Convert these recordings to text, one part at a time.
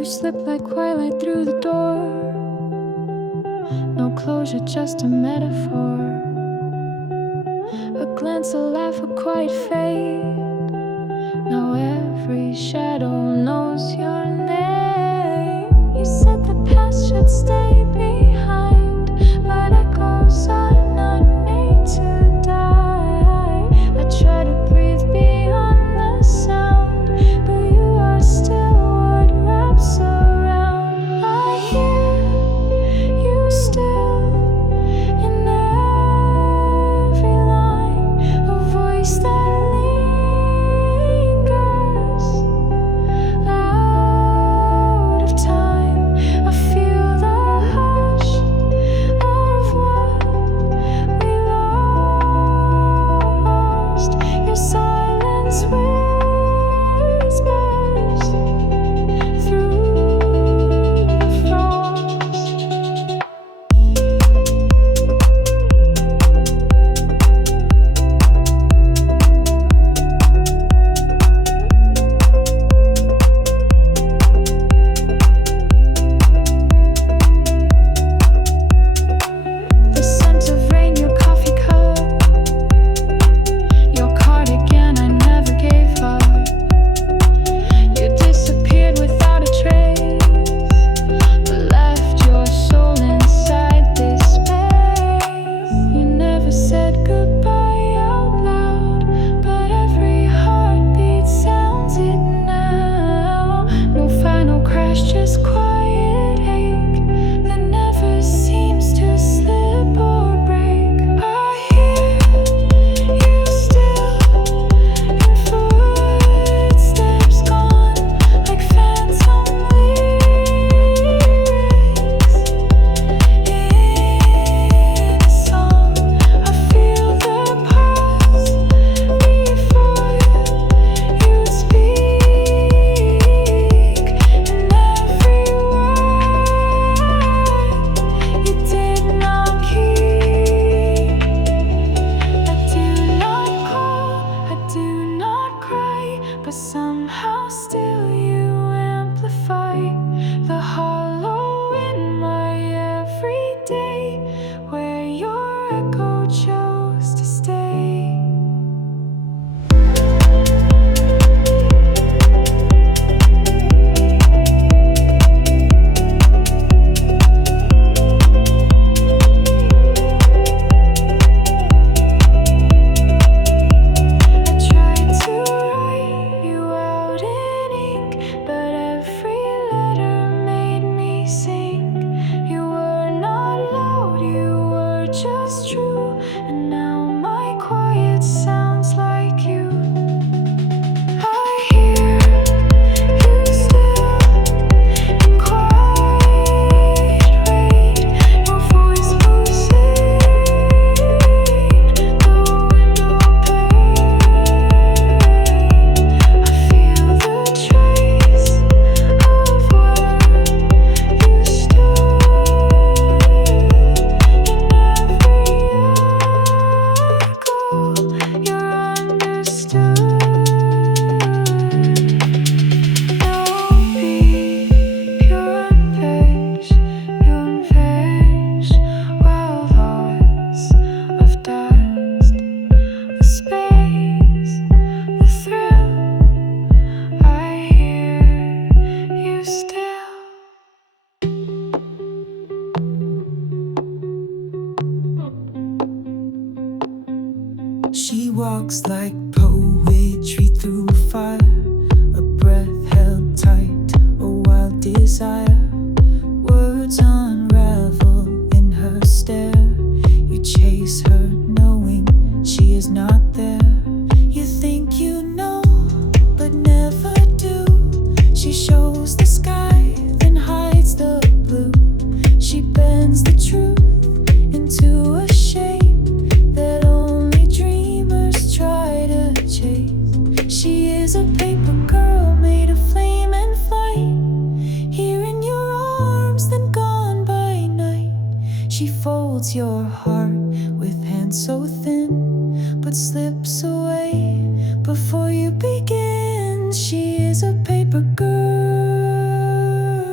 You slip like twilight through the door. No closure, just a metaphor. A glance, a laugh, a quiet fade. Now every shadow knows your name. You said the past should stay behind, but echoes are not made to die. I try to breathe beyond the sound, but you are still what wraps around. I hear you still in every line, a voice that lingers out of time. I feel the hush of what we lost. Your silence whispers through the frost. The scent of rain, your coffee cup, your cardigan I never gave up. You disappeared without a trace, but left your soul inside this space. You never said goodbye out loud, but every heartbeat sounds it now. No final crash, just quiet ache that never seems to slip or break. I hear you still in footsteps gone, like phantom lyrics in a song. I feel the pause before you speak, and every word you did not keep. I do not call, I do not cry, but somehow still you amplify the hollow in my everyday, where your echo chose to stay. I tried to write you out in ink, but every letter made me sing. You were not loud, you were just true, and now my quiet sounds like you. I hear you still in quiet rain, your voice moves in the window pane. I feel the trace of where you stood in every echo. You're understood. No beat, you're unfinished, you unfinished, while lots of dust. The space, the thrill, I hear you still. She walks like poetry through fire, a breath held tight, a wild desire. Words unravel in her stare. You chase her knowing she is not there. You think you know, but never do. She shows the sky, then hides the blue. She bends the truth into a shape that only dreamers try to chase. She is a paper girl made of flame and flight, here in your arms, then gone by night. She folds your heart with hands so thin, but slips away before you begin. She is a paper girl.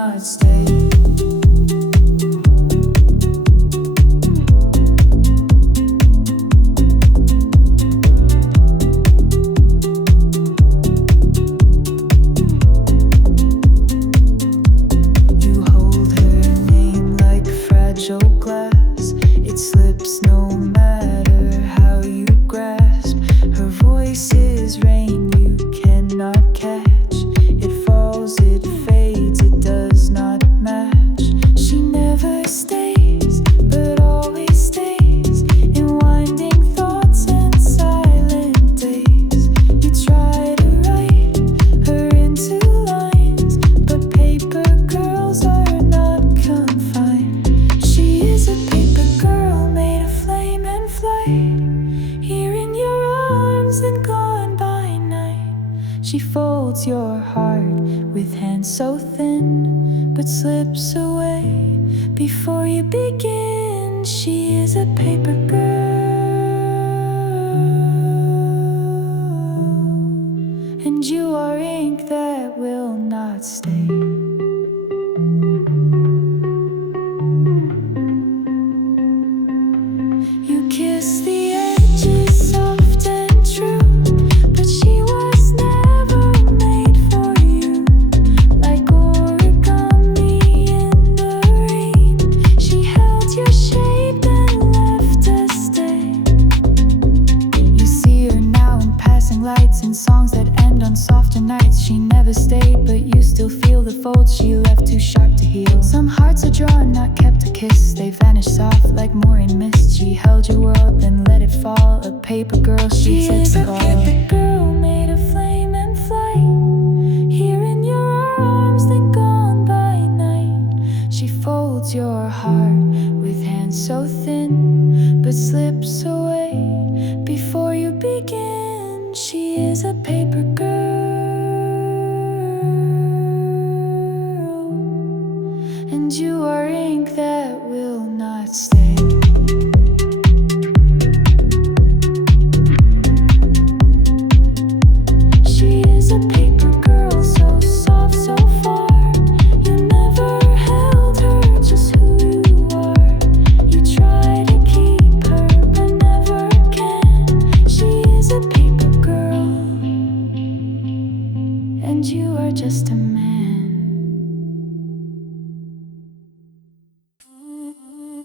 not stay. You hold her name like fragile glass. It slips no matter how you grasp. Her voice is rain you cannot catch. It falls, it fades, it does not match. She never stays, but always stays in winding thoughts and silent days. You try to write her into lines, but paper girls are not confined. She is a paper girl made of flame and flight, here in your arms and gone by night. She folds your heart with hands so thin, but slips away before you begin. She is a paper girl, and you are ink that will not stay. You kiss the edges soft and true, but she was never made for you. Like origami in the rain, she held your shape and left a stain. You see her now in passing lights and songs that end on softer nights. She never stayed, but you still feel the folds she left too sharp to heal. Some hearts are drawn, not kept to kiss. They vanish soft like mooring mist. She held your world, then let it fall. A paper girl, she is a paper girl made of flame and flight, here in your arms, then gone by night. She folds your heart with hands so thin, but slips away before you begin. She is a paper girl, and you are ink that will not stay. She is a paper girl, so soft, so far. You never held her, just who you are. You try to keep her, but never can. She is a paper girl, and you are just a man.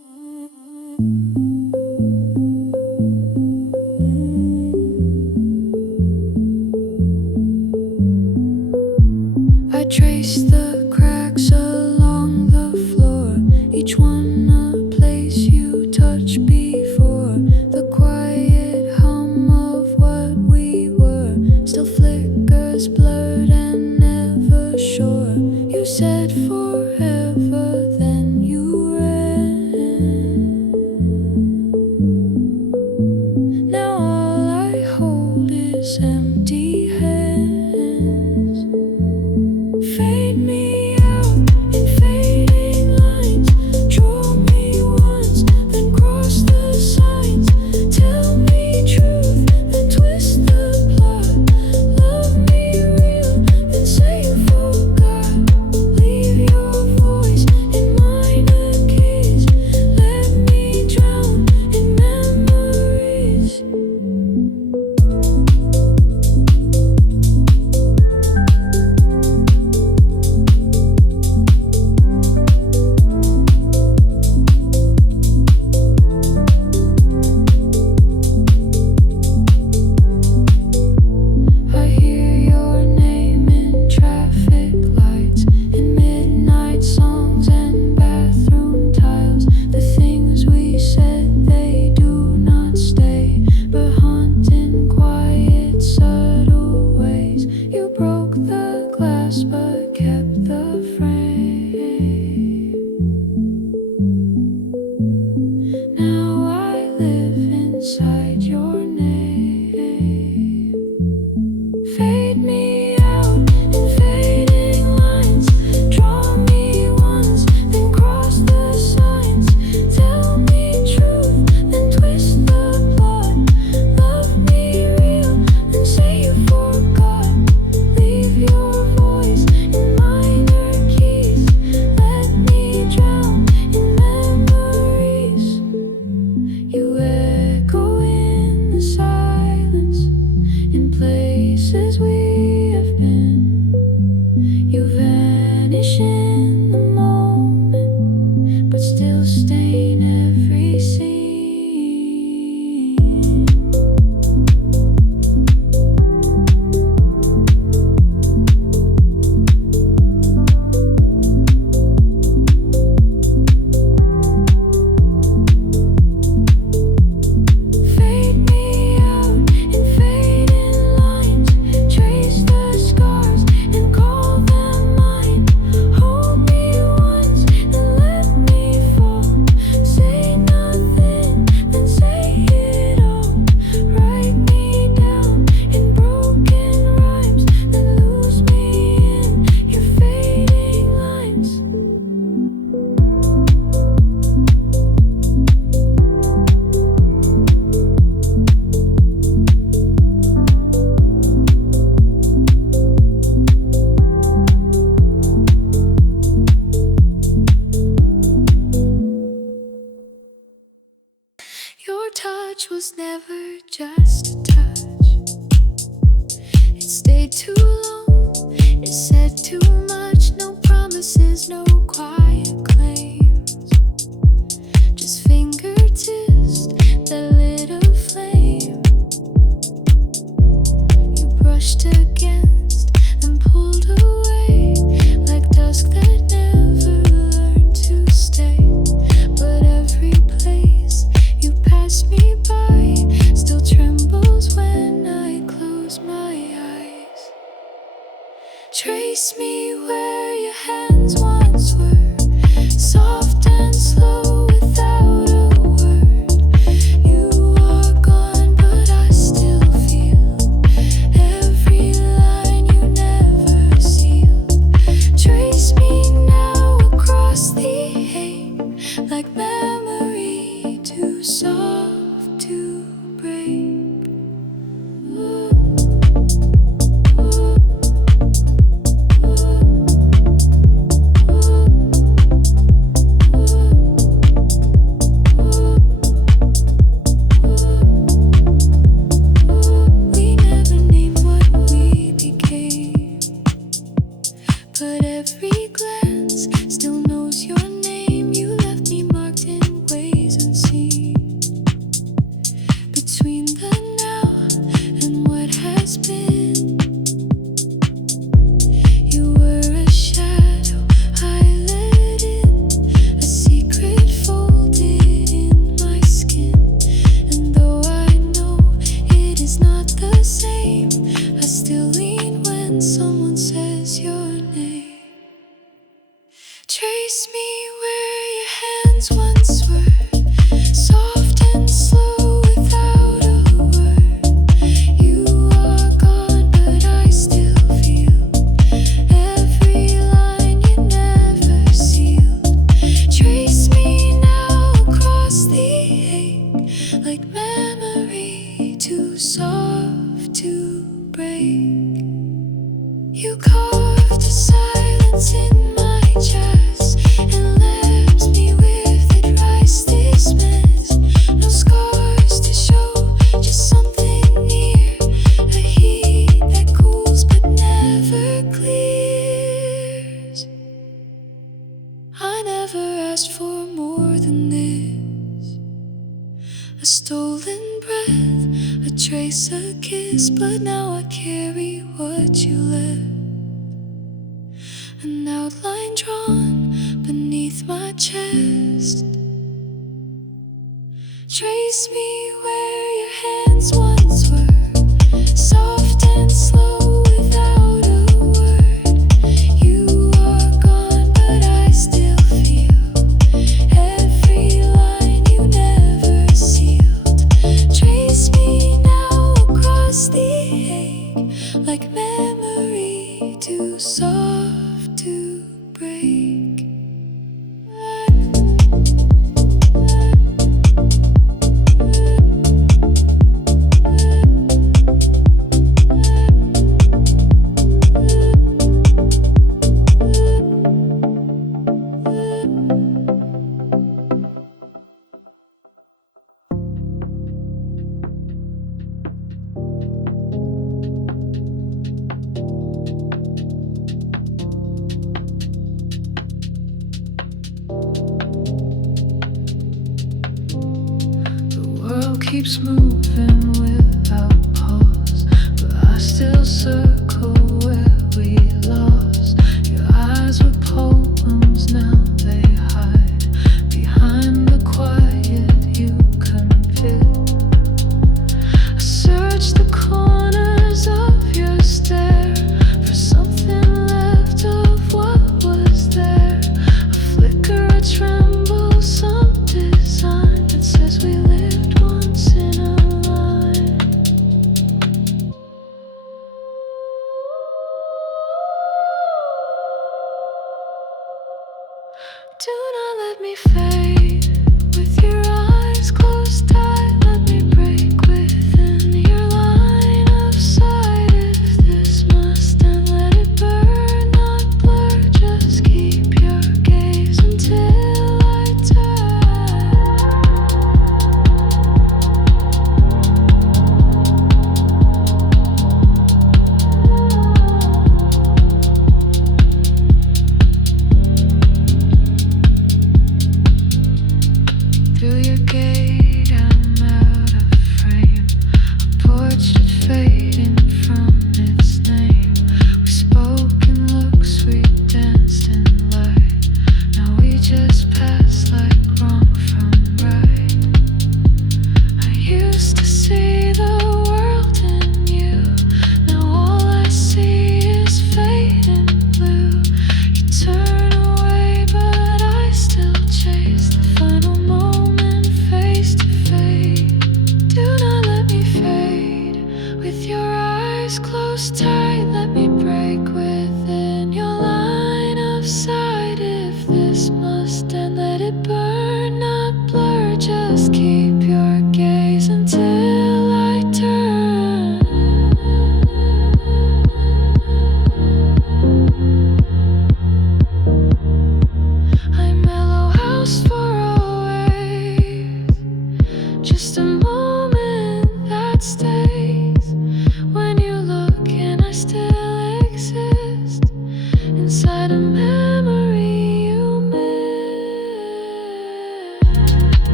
touch was never just a touch. It stayed too long, it said too much. No promises, no quiet claims, just fingertips that lit a flame. You brushed against and pulled away, like dusk that never learned to stay. But every place you pass me by still trembles when I close my eyes. Trace me where your hands once were, soft and slow without a word. You are gone, but I still feel every line you never sealed. Trace me now across the hate, like memory too soft to break. We never named what we became, but every glance still knows your name. You left me marked in ways unseen, between the now and what has been. You were a shadow I let in, a secret folded in my skin. And though I know it is not the same, I still lean when someone says your name. Trace me where your hands once were, soft and slow without a word. You are gone, but I still feel every line you never sealed. Trace me now across the ache, like memory too soft to break. You carved a silence in my chest and left me with a dry dismiss. No scars to show, just something near, a heat that cools but never clears. I never asked for more than this, a stolen breath, a trace, a kiss. But now I carry what you left, an outline drawn beneath my chest. Trace me where your hands once were, soft and slow without a word. You are gone, but I still feel every line you never sealed. Trace me now across the ache, like memory too soft to break. Keeps moving without pause, but I still circle where we lost. Your eyes were poems, now they hide behind the quiet you can fit. I search the corners of your stare for something left of what was there. A flicker, a tremble, some design that says we lived once in a line. Do not let me fade with your eyes closed tight. Let me break within your line of sight. If this must end, let it burn, not blur. Just keep your gaze until I turn.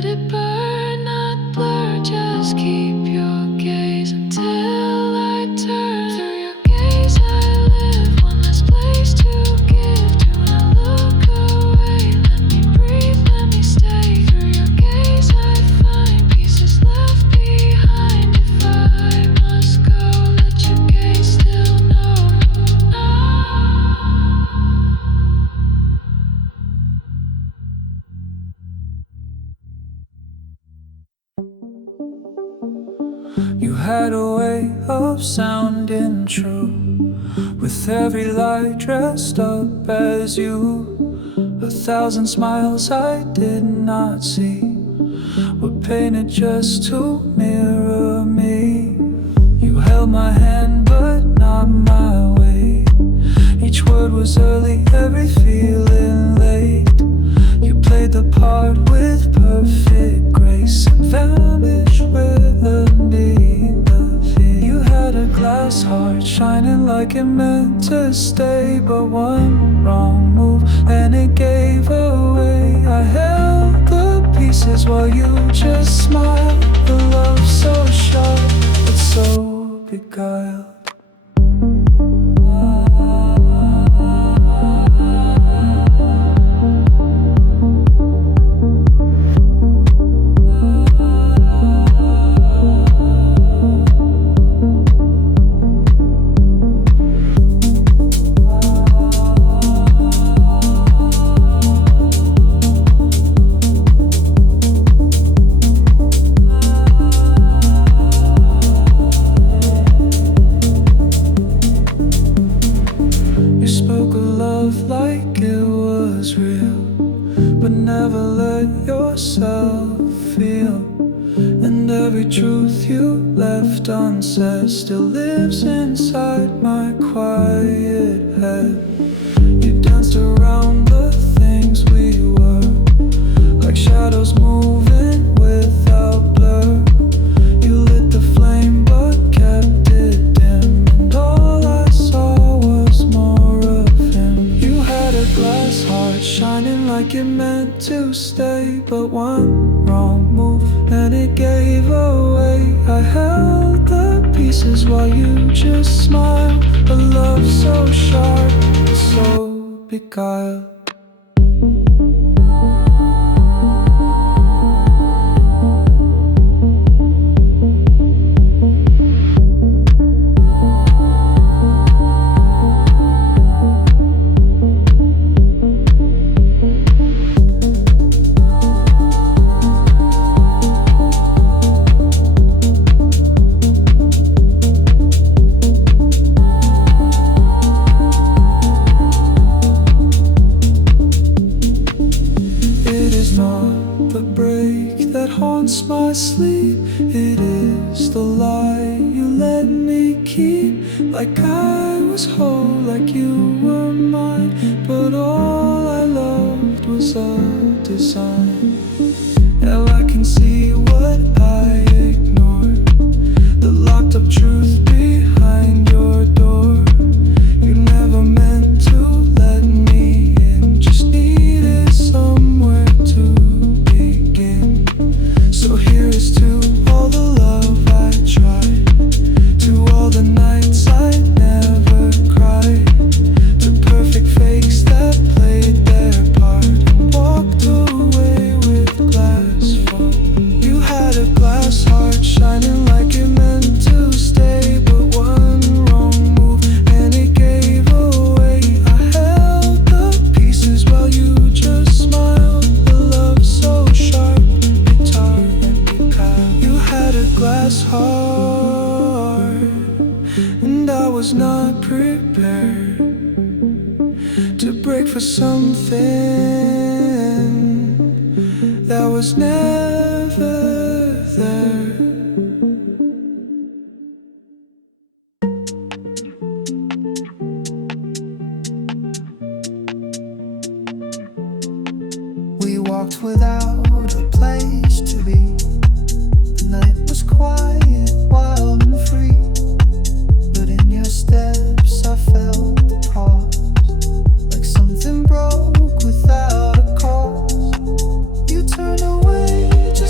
Let it burn, not blur. Just keep your gaze until I turn. Through your gaze I live, one less place to give to. When I look away, let me breathe, let me stay. Through your gaze I find pieces left behind. If I must go, let your gaze still know. You had a way of sounding true, with every lie dressed up as you. 1,000 smiles I did not see were painted just to mirror me. You held my hand but not my way. Each word was early, every feeling late. You played the part with perfect grace and vanished beneath the fear. You had a glass heart shining like it meant to stay, but one wrong move and it gave away. I held the pieces while you just smiled. The love so sharp but so beguiled. Like it was real, but never let yourself feel. And every truth you left unsaid still lives inside my quiet head. You danced around the things we were, like shadows moving without blur. You lit the flame but kept it dim, and all I saw was more of him. You had a glass heart shining like it meant to stay, but one wrong move and it gave away. I held the pieces while you just smiled. A love so sharp, so beguiled. The break that haunts my sleep, it is the lie you let me keep. Like I was whole, like you were mine, but all I loved was a design. Now I can see what I ignored, the locked up truth behind your door. You never meant to let me in, just needed somewhere to begin. So here is to all the love I tried, to all the nights I never cried, to perfect fakes that played their part and walked away with glass fall. You had a glass heart shining like it meant to stay, but one wrong move and it gave away. I held the pieces while you just smiled. The love so sharp, guitar and beguiled. You had a glass heart, and I was not prepared to break for something that was never there. We walked without a place to be. The night was quiet, wild and free, but in your steps I felt the pause, like something broke without a cause. You turned away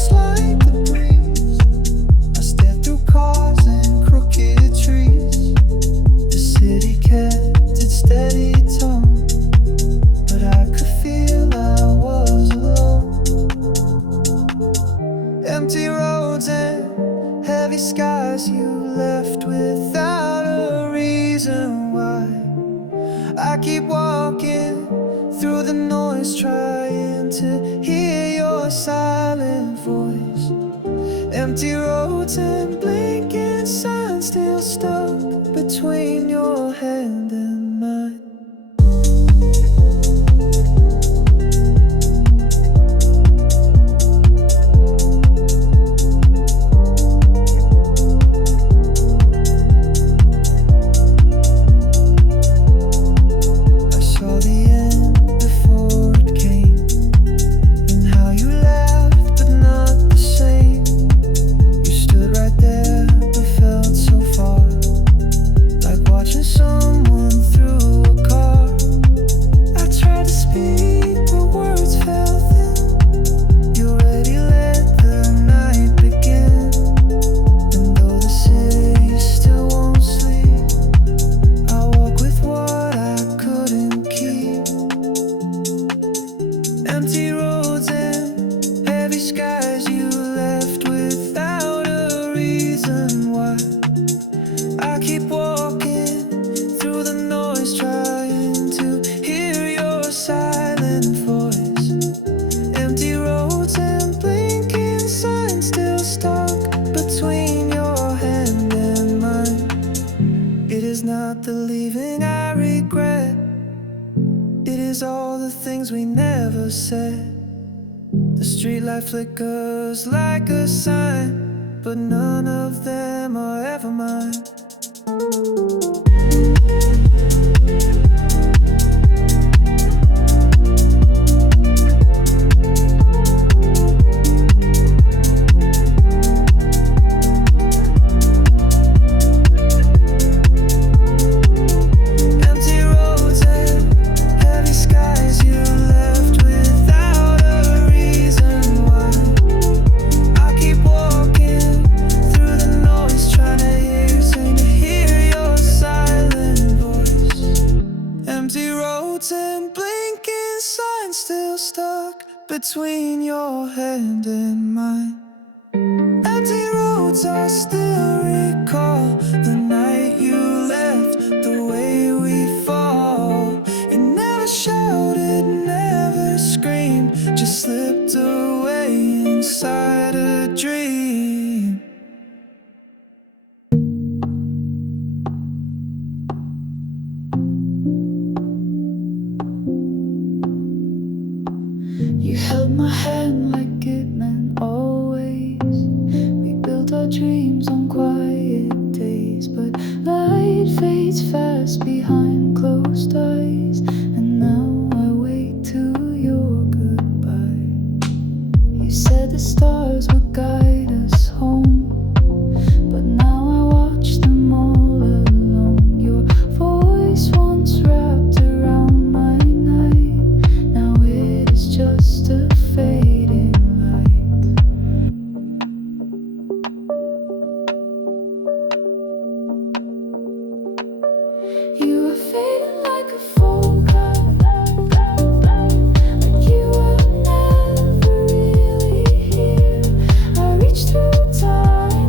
Empty roads and heavy skies you left without a reason why. I keep walking through the noise, trying to hear your silent voice. Empty roads and blinking signs still stuck between your hand and mine. Empty roads and heavy skies you left without a reason why. I keep walking through the noise, trying to hear your silent voice. Empty roads and blinking signs still stuck between your hand and mine. It is not the leaving I regret, it is all the things we never said. The streetlight flickers like a sign, but none of them are ever mine. And blinking signs still stuck between your hand and mine. Empty roads, I still recall the night you left, the way we fall. It never shouted, never screamed, just slipped away inside a dream. You held my hand like it meant always. We built our dreams on quiet days, but light fades fast behind closed eyes. And now I wait till your goodbye. You said the stars would guide us home, but now I watch them all alone. Your voice once wrapped around my night, now it is just a fading light. You were fading like a phone call, like you were never really here. I reached through time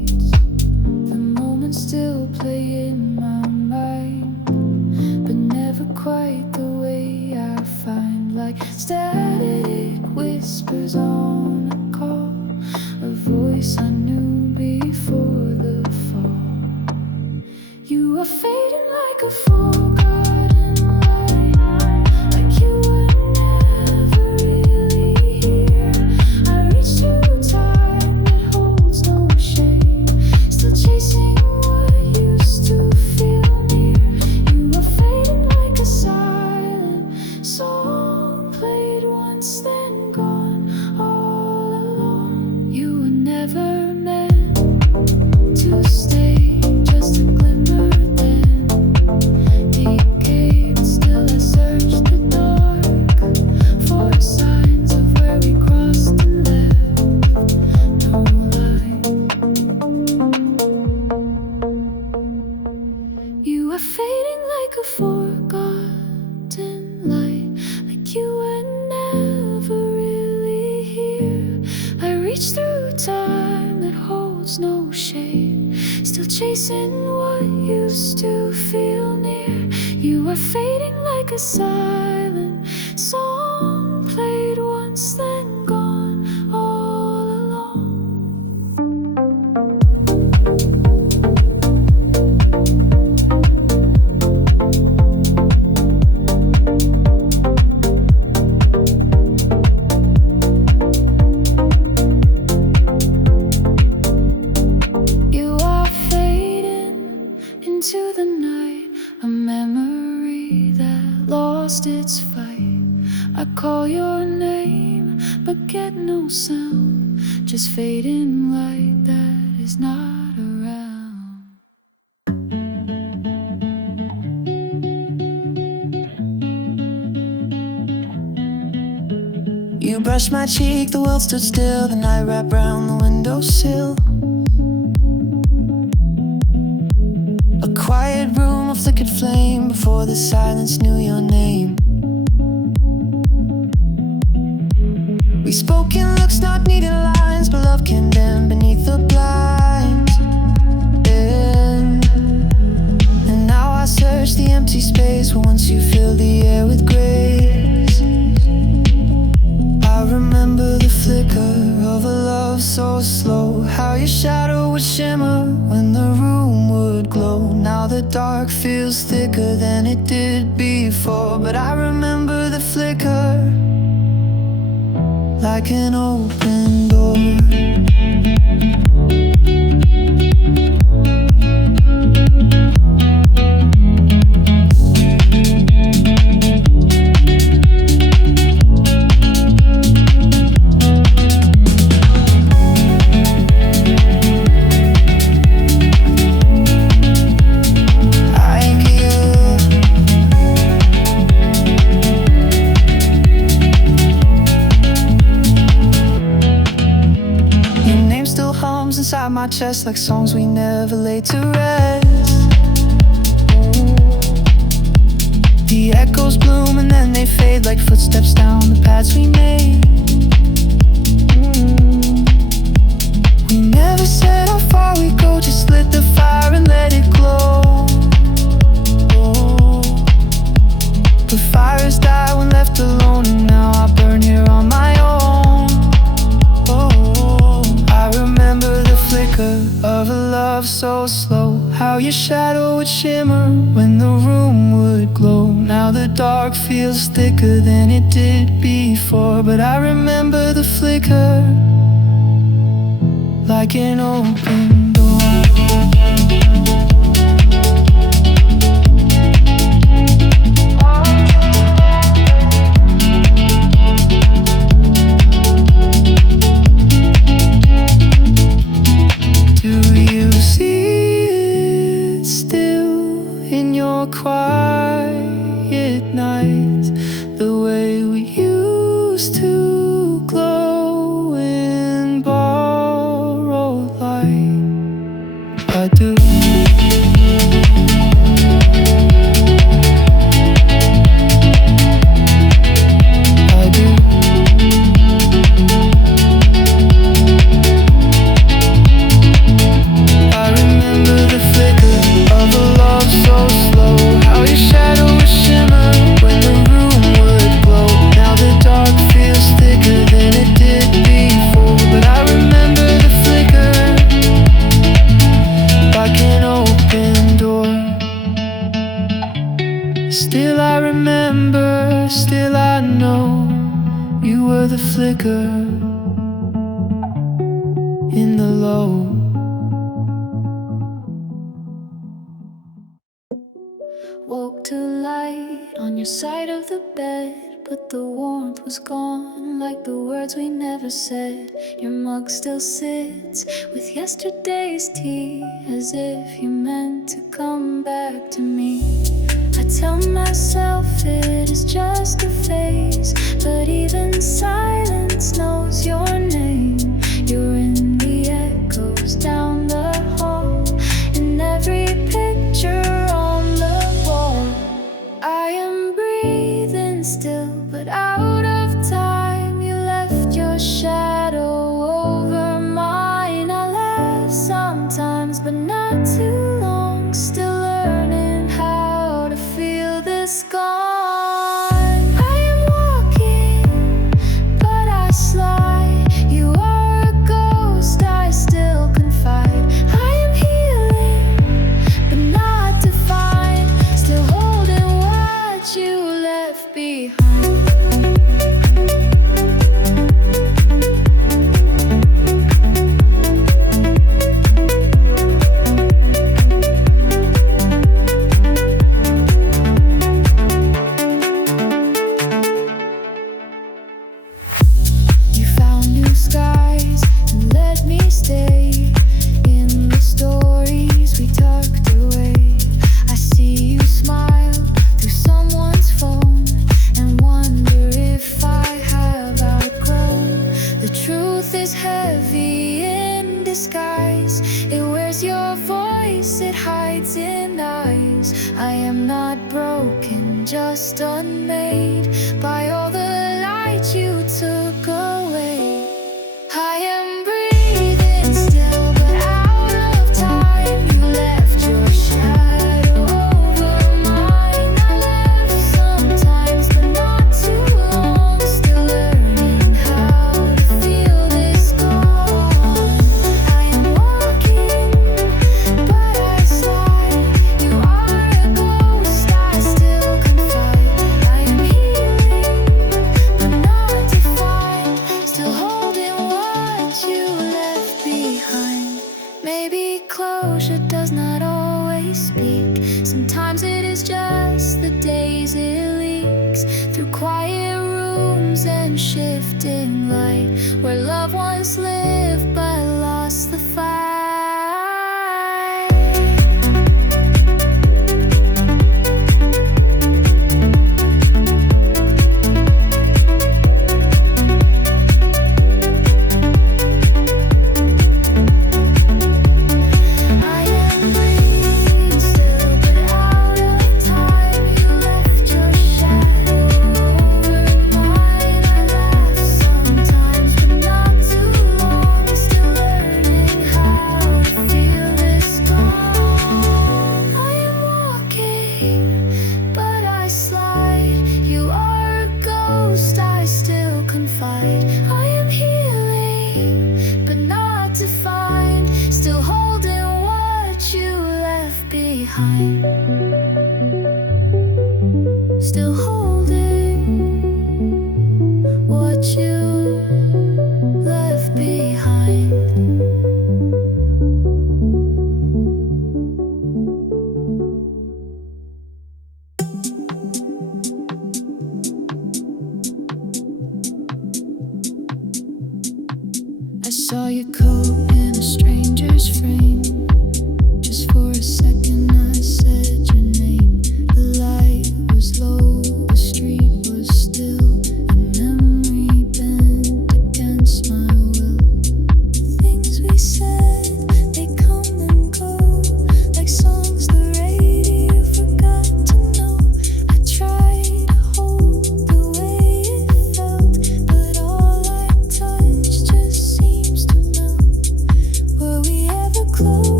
no signs of where we crossed and left no light. You are fading like a forgotten light, like you were never really here. I reach through time that holds no shape, still chasing what used to feel near. You are fading like a silent song, played once then gone all along. You are fading into the night, a memory that lost its fight. I call your name, but get no sound, just fading light that is not around. You brushed my cheek, the world stood still. The night wrapped round the windowsill. A quiet room, a flickered flame before the silence knew your name. We spoke in looks, not needed lines, but love condemned beneath the blinds. And now I search the empty space where once you filled the air with grace. I remember the flicker of a love so slow, how your shadow would shimmer when the room would glow. Now the dark feels thicker than it did before, but I remember the flicker like an open door. Inside my chest like songs we never laid to rest. The echoes bloom and then they fade like footsteps down the paths we made. We never said how far we go, just lit the fire and let it glow. But fires die when left alone, and now I burn here on my own. I remember the flicker of a love so slow, how your shadow would shimmer when the room would glow. Now the dark feels thicker than it did before, but I remember the flicker like an open door. Quiet nights, the way we used to glow in borrowed light. I do. I do. I remember the flicker of a love so slow, how your shadow would shimmer when the room would glow. Now the dark feels thicker than it did before, but I remember the flicker like an open door. Still I remember, still I know, you were the flicker in the low. Woke to light on your side of the bed, but the warmth was gone, like the words we never said. Your mug still sits with yesterday's tea, as if you meant to come back to me. I tell myself it is just a phase, but even silence knows your name. You're in the echoes down the hall, in every picture on the wall. I am breathing still, but out of time. You left your shadow over mine. I laugh sometimes, but not too long. Still learning how to feel this gone. I am walking, but I slide. You are a ghost, I still confide. I am healing, but not defined. Still holding what you left behind. You found new skies and let me stay in the stories we tucked away. I see you smile through someone's phone and wonder if I have outgrown. The truth is heavy in disguise. It wears your voice, it hides in eyes. I am not broken, just unmade by all the light you took away. I am breathing still, but out of time. You left your shadow over mine. I left sometimes, but not too long. Still learning how to feel this gone. I am walking, but I slide. You are a ghost, I still confide. I am healing, but not defined. Still holding what you left behind. Maybe closure does not always speak. Sometimes it is just the days it leaks through quiet rooms and shifting light, where loved ones lived but lost the fight. I am breathing still, but out of time. You left your shadow over mine. I laugh sometimes, but not too long. Still learning how to feel this gone. I am walking, but I slide. You are a ghost, I still confide. I am healing, but not defined. Still holding what you left behind. Still holding what you left behind. I saw your coat in a stranger's frame. Just for a second I said your name. The light was low, the street was still, a memory bent against my will. The things we said, they come and go, like songs the radio forgot to know. I tried to hold the way it felt, but all I touched just seems to melt. Were we ever close?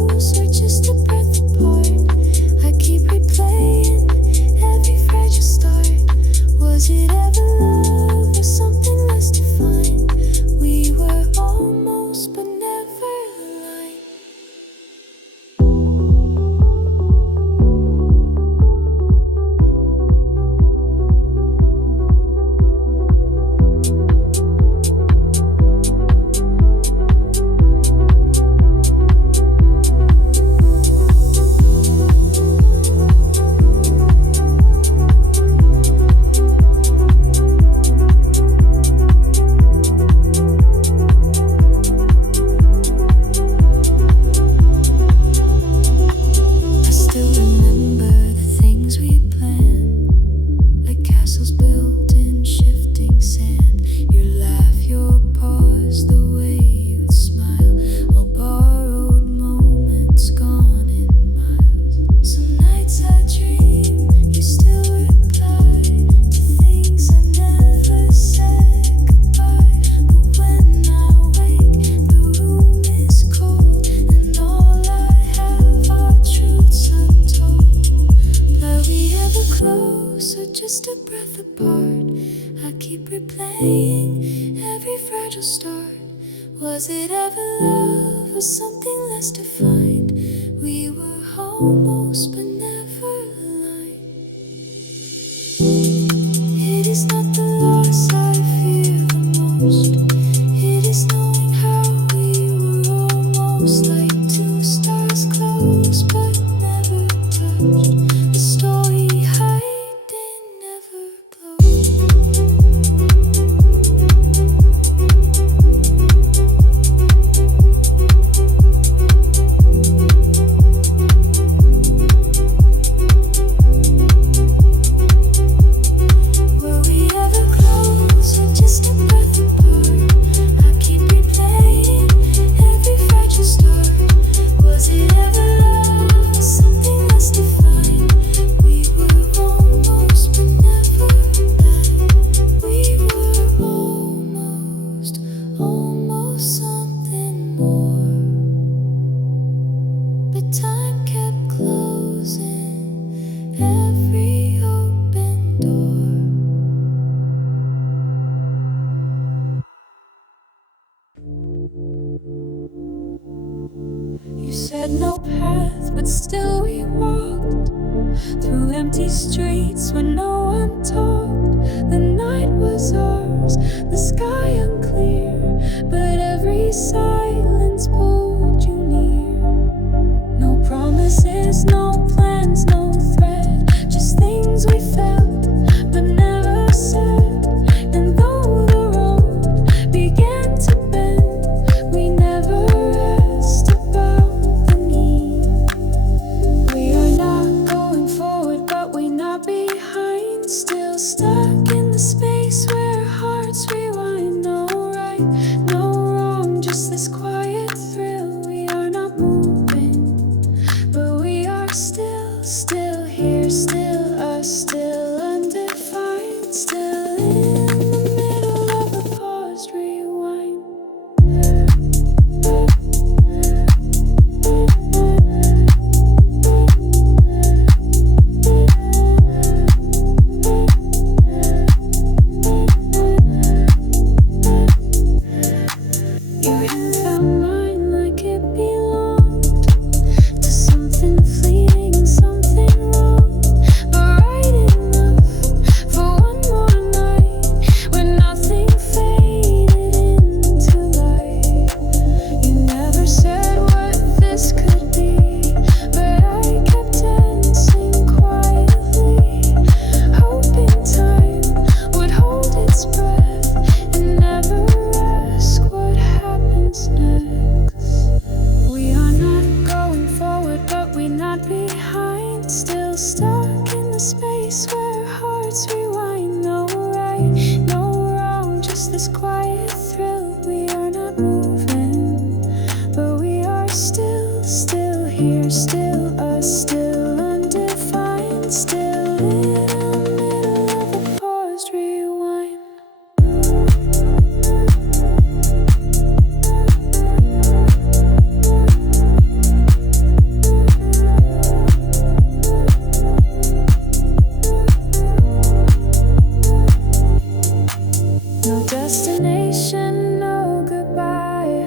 replaying every fragile start. Was it ever love or something less defined? We were almost but never aligned. It is not the loss I fear the most. It is knowing how we were almost like two stars close but never touched. The story hiding never glowed. Were we ever close or just a breath apart? I keep replaying every fragile start. Was it ever love, something less defined? We were almost but never that. We were almost something more. But time kept closing every open door. You said no path, but still we walked through empty streets where no one talked. The night was ours, the sky unclear, but every silence pulled you near. No promises, no plans, no threat, just things we felt but never said. And though the road began to bend, we never asked about the need. We are not going forward, but we're not behind. Still stuck in the space where hearts rewind. No right, no wrong, just this quiet thrill. We are not moving, but we are still here, still us, still undefined, still in the middle of a paused rewind. Your hand found mine like it belonged to something fleeting, something wrong, but right enough for one more night when nothing faded into light. You never said what this could be, but I kept dancing quietly, hoping time would hold its breath and never ask what happens next. We are not going forward, but we're not behind. Still stuck in the space where hearts rewind. No right, no wrong, just this quiet thrill. We are not moving, but we are still here, still us, still undefined, still in the middle of a paused rewind. No destination, no goodbye.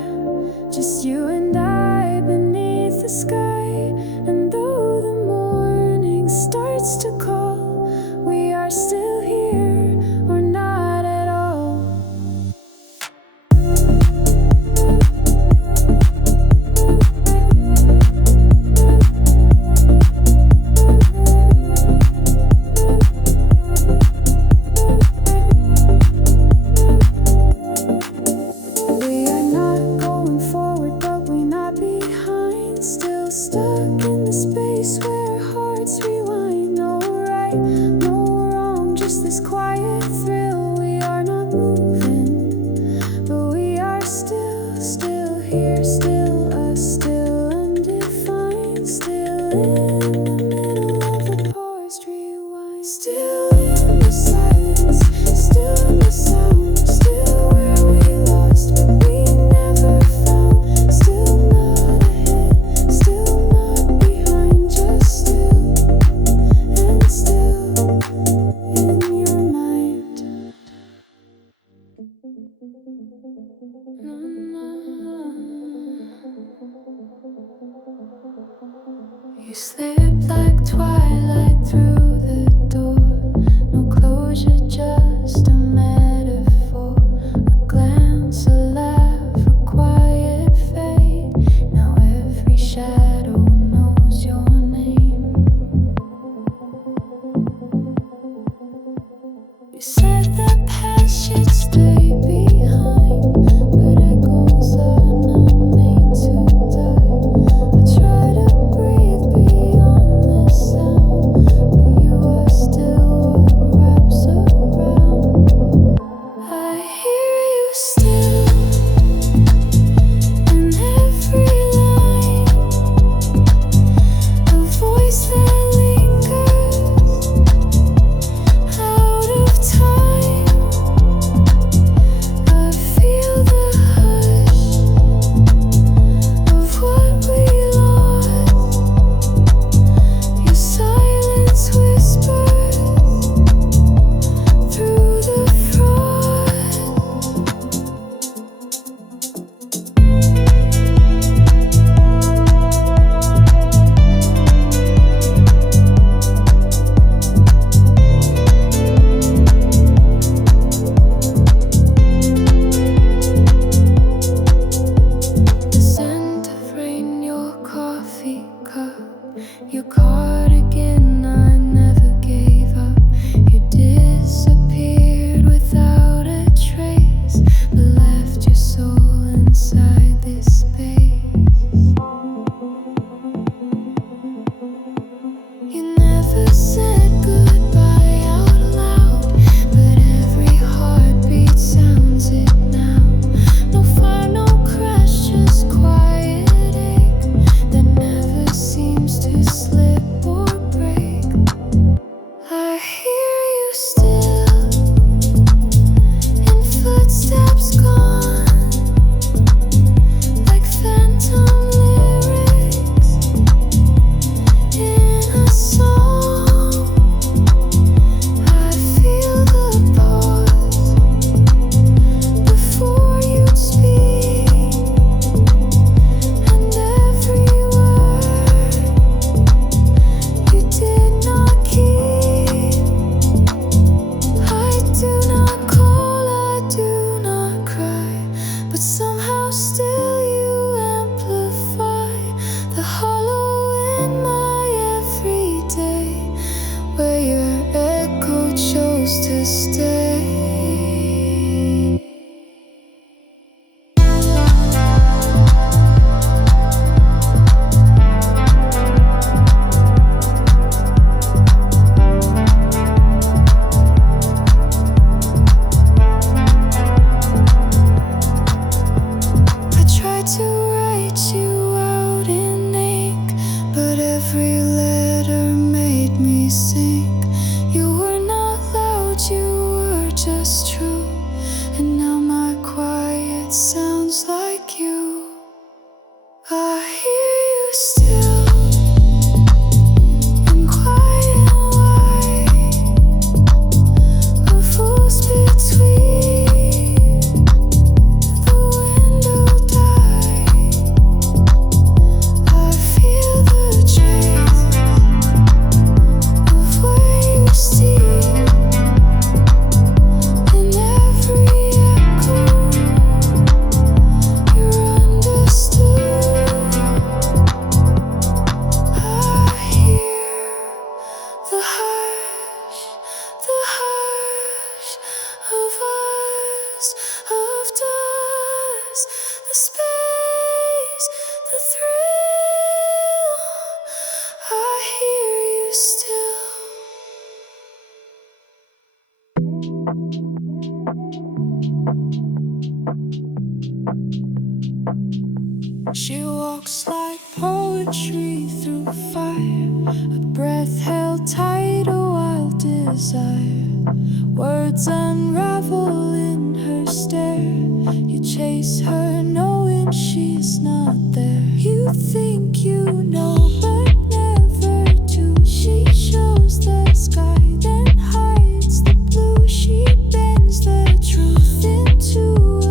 You slip like twilight through the door. No closure, just a metaphor. A glance, a laugh, a quiet fade. Now every shadow knows your name. You said the past should stay behind, but echoes are not made to die. I try to breathe beyond the sound, but you are still what wraps around. I hear you still in every line, a voice that lingers out of time. I feel the hush of what we lost. Your silence whispers through the frost. The scent of rain, your coffee cup, your cardigan, I never gave up. You disappeared without a trace, but left your soul inside this space. You never said goodbye out loud, but every heartbeat sounds it now. No final crash, just quiet ache that never seems to slip or break. I hear you still in footsteps gone, like phantom lyrics in a song. I feel the pause before you'd speak, and every word you did not keep. I do not call, I do not cry, but somehow still you amplify the hollow in my everyday, where your echo chose to stay. I tried to write you out in ink, but every letter made me sink. You were not loud, you were just true, and now my quiet sounds like you. I hear you still in quiet white, a voice between the window die. I feel the trace of where you steal in every echo. You're understood. I hear the hush of us, of dust, the space, the thrill. I hear you still. She walks like poetry through fire, a breath held tight, a wild desire. Words unravel in her stare. You chase her knowing she's not there. You think you know, but never do. She shows the sky, then hides the blue. She bends the truth into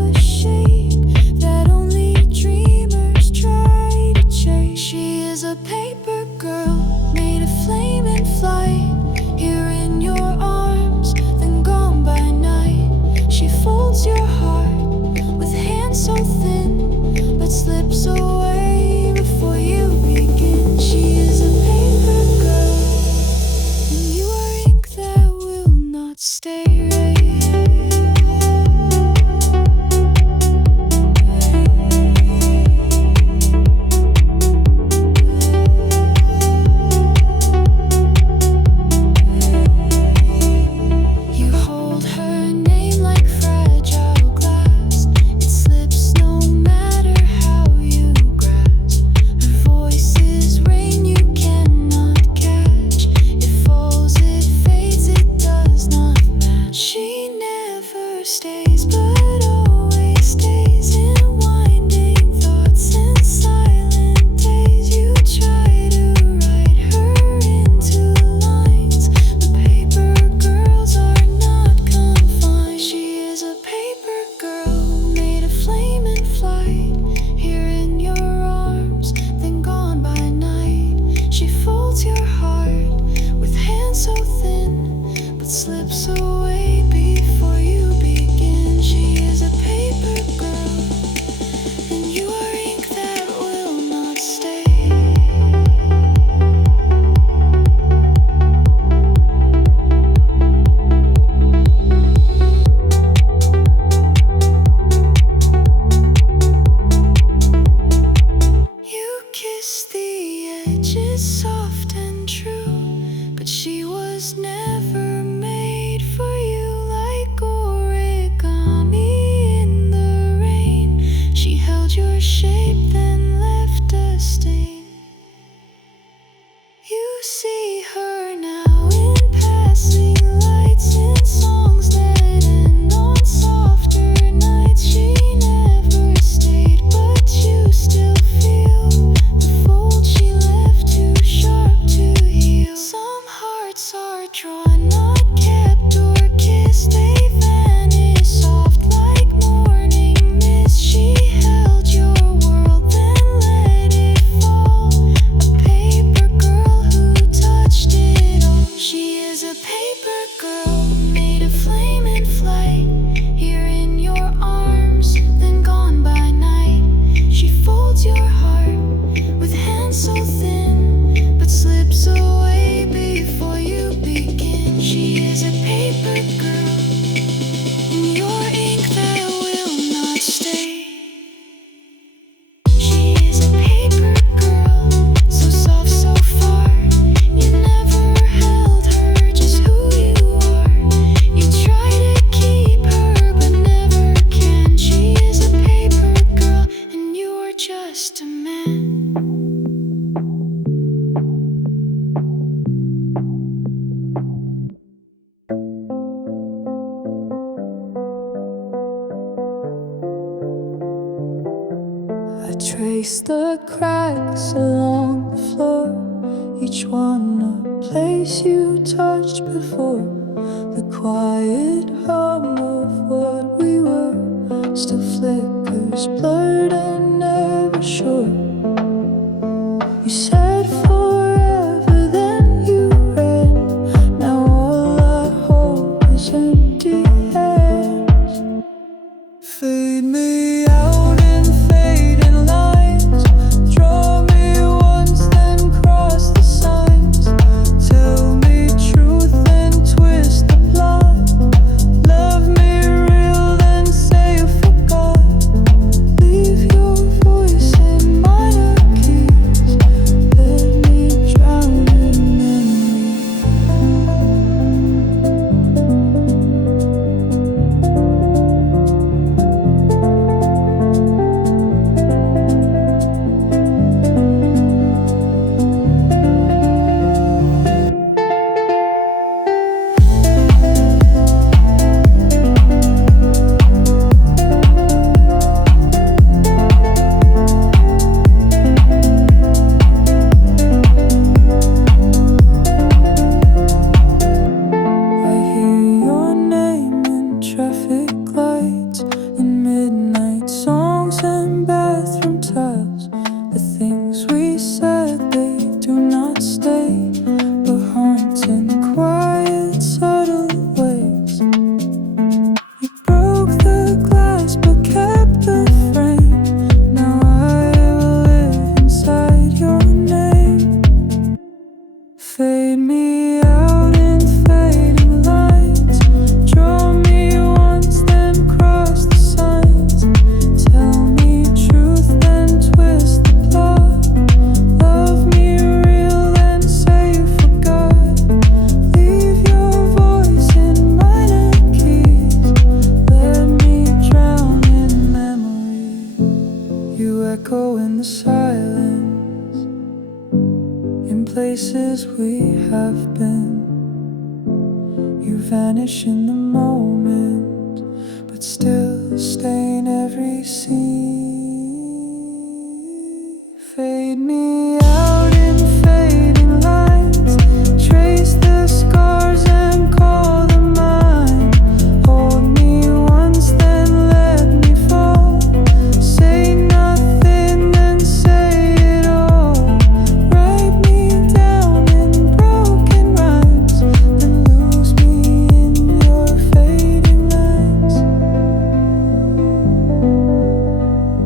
her shape, then left a stain. You see her now in passing lights, in songs that end on softer nights. She never stayed, but you still feel the fold she left too sharp to heal. Some hearts are drawn, not kept or kissed. They vanish soft like morning mist. She held your world, then let it fall. A paper girl who touched it all. She is a paper girl, made of flame and flight. Here in your arms, then gone by night. She folds your heart with hands so thin, but slips away before you begin. She is a paper girl in your ink that will not stay. She is a paper girl, so soft, so far. You never held her, just who you are. You try to keep her, but never can. She is a paper girl, and you are just a man. I trace the cracks along the floor, each one a place you touched before. The quiet hum of what we were still flickers, blurred and never sure. You said forever, then you ran. Now all I hold is empty hands. Fade me out in fading lines. Draw me once, then cross the signs. Tell me truth, then twist the plot. Love me real, then say you forgot. Leave your voice in minor keys. Let me drown in memory. I hear your name in traffic lights, in midnight songs and bathroom tiles. The things we said, they do not stay, but haunt in quiet, subtle ways. You broke the glass but kept the frame. Now I will live inside your name. Fade me out in fading lights. Draw me once, then cross the signs. Tell me truth, then twist the plot. Love me real, then say you forgot. Leave your voice in minor keys. Let me drown in memory. You echo in the silence, in places we have been. You vanish in the moment, but still stay in every scene. Fade me out in fading lights. Trace the scars and call them mine. Hold me once, then let me fall. Say nothing, then say it all. Write me down in broken rhymes, then lose me in your fading lines.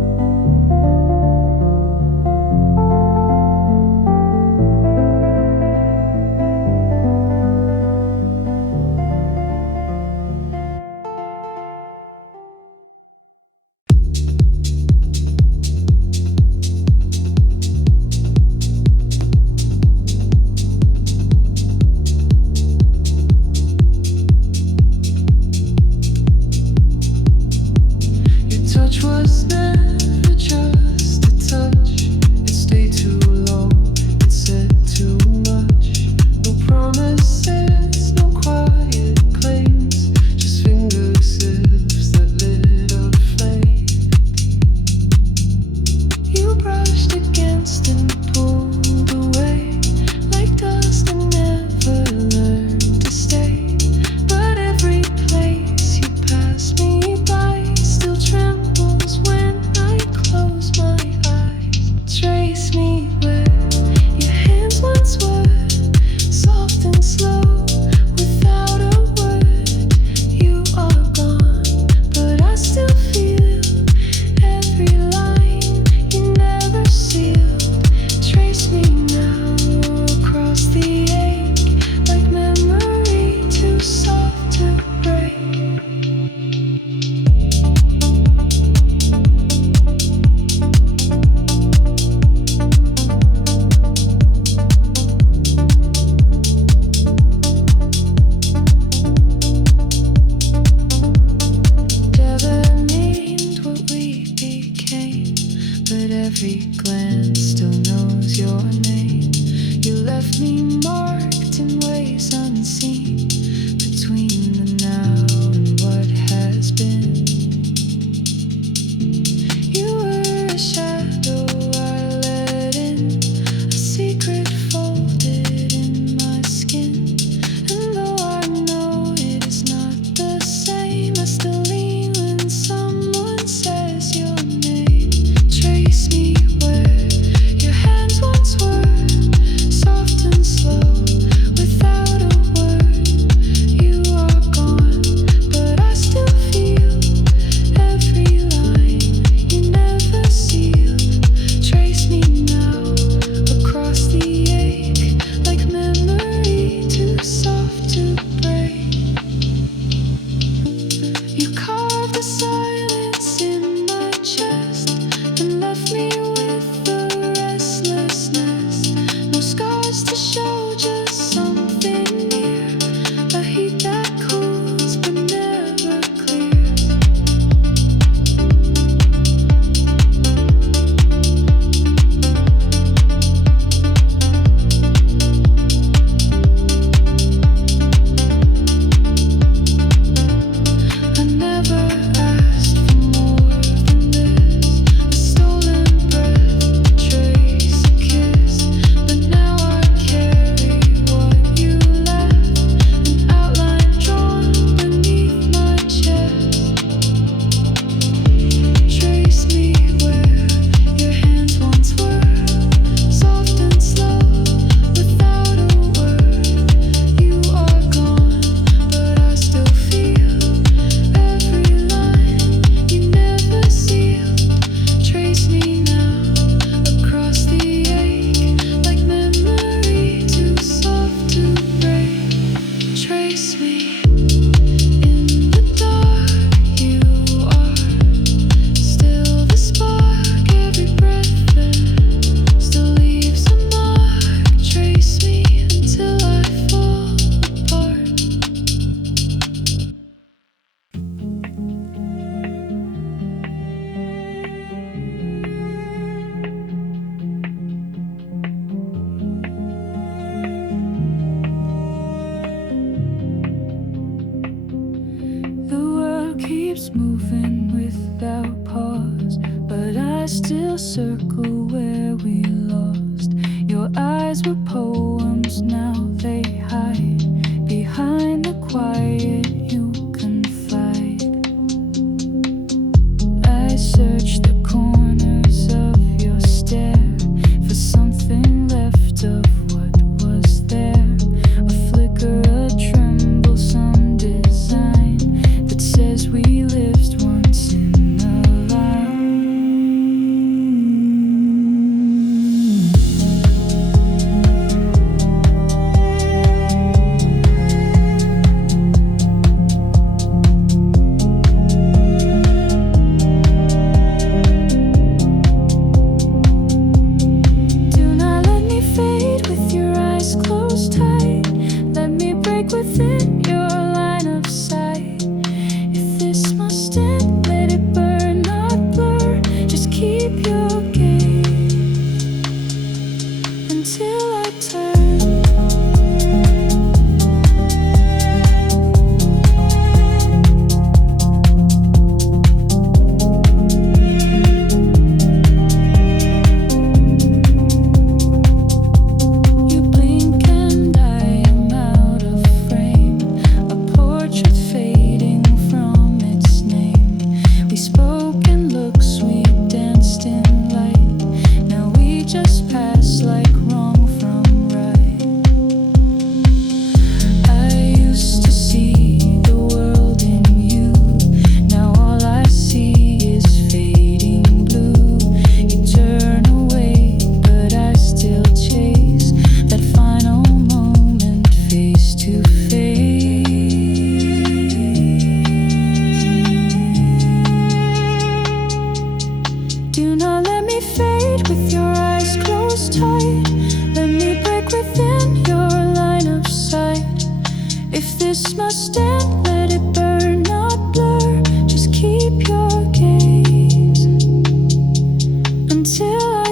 Every glance still knows your name. You left me marked in ways unseen, between the now and what has been. You were a shadow I let in, a secret folded in my skin. And though I know it is not the same, I still lean when someone says your name. Trace me where your hands once were, soft and slow, without a word. You are gone, but I still feel every line you never sealed. Trace me now across the ache, like memory too soft to break. You carved the silence in my chest and left me with the restlessness. No scars to show, just something near, a heat that cools but never clears. I never asked for more than this, a stolen breath, a trace, a kiss. But now I carry what you left, an outline drawn beneath my chest. Trace me where your hands once were, soft and slow, without a word. You are gone, but I still feel every line you never sealed. Trace me now across the ache, like memory too soft to break. Trace me in the dark. You are still the spark. Every breath that still leaves a mark. Trace me until I fall apart. The world keeps moving without pause, but I still circle where we lost. Your eyes were poems, now they hide behind the quiet you confide. I search the corners of your stare for something left of what was there, a flicker, a tremble, some design that says we lived once in a line. Do not let me fade with your eyes closed tight. Let me break within your line of sight. If this must end, let it burn, not blur. Just keep your gaze until I turn. You blink and I am out of frame, a portrait fading from its name. We spoke in looks, we danced in light. Now we just pass like wrong from right. I used to see the world in you. Now all I see is fading blue. You turn away, but I still chase that final moment face to face. Do not let me fade with your eyes closed tight. Let me break within your line of sight. If this must end, let it burn, not blur. Just keep your gaze until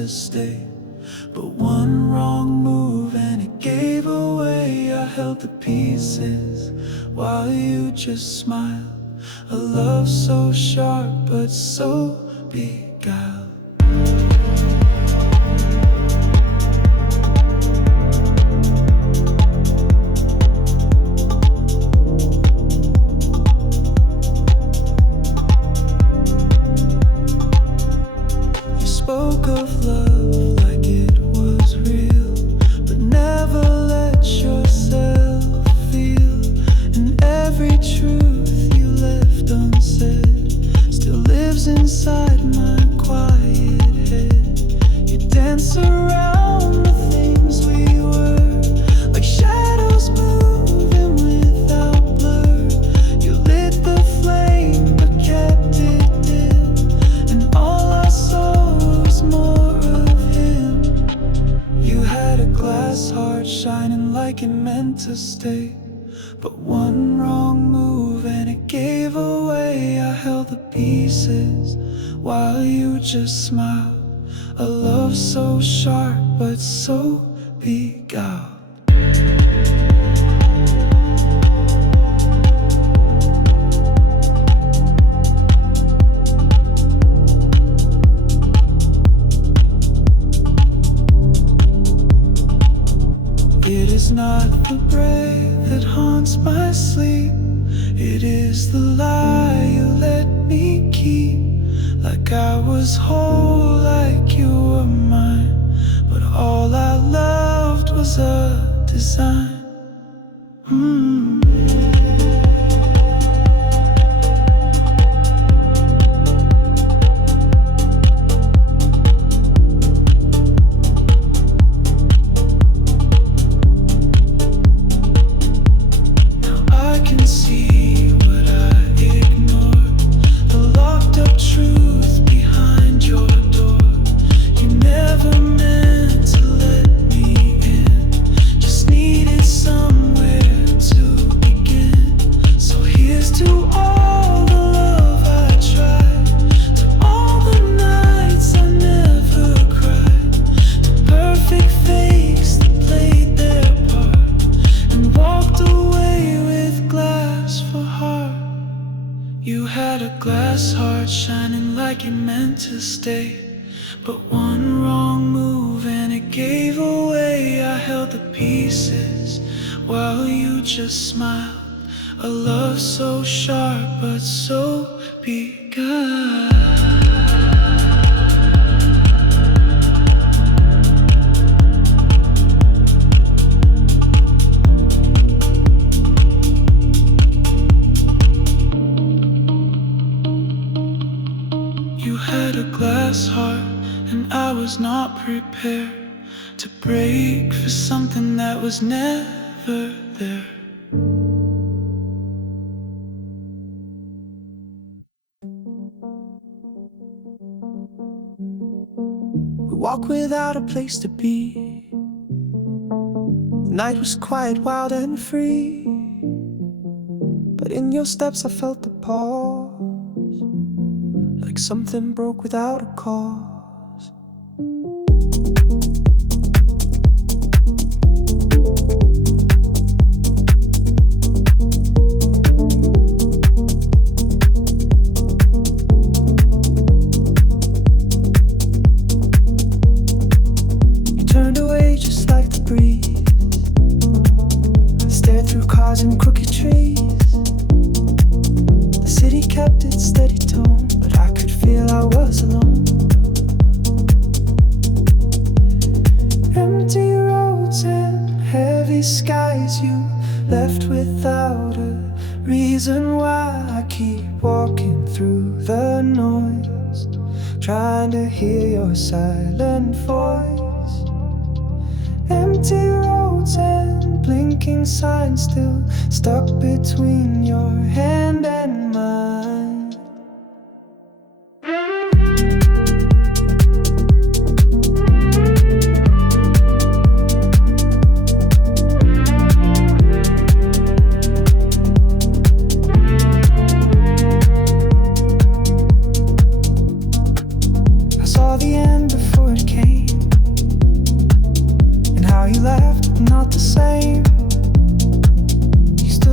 to stay, but one wrong move and it gave away. I held the pieces while you just smiled. A love so sharp but so beguiled. You spoke of love like it was real, but never let yourself feel. And every truth you left unsaid still lives inside my quiet head. You dance around the things we were, like shadows moving without blur. You lit the flame but kept it dim, and all I saw was more of him. You had a glass heart shining like it meant to stay, but one wrong move and it gave away. I held the pieces while you just smiled. A love so sharp but so beguiled. It is not the brave that haunts my sleep, it is the lie you let me keep. Like I was whole, like you were mine, but all I loved was a design. You had a glass heart shining like it meant to stay, but one wrong move and it gave away. I held the pieces while you just smiled. A love so sharp but so beguiled. You had a glass heart, and I was not prepared to break for something that was never there. We walked without a place to be. The night was quiet, wild and free, but in your steps I felt the pause, like something broke without a cause. You turned away just like the breeze. I stared through cars and crooked trees. The city kept its steady tone, but I could feel I was alone. Empty roads and heavy skies, you left without a reason why. I keep walking through the noise, trying to hear your silent voice. Empty roads and blinking signs, still stuck between your hand and mine. I saw the end before it came.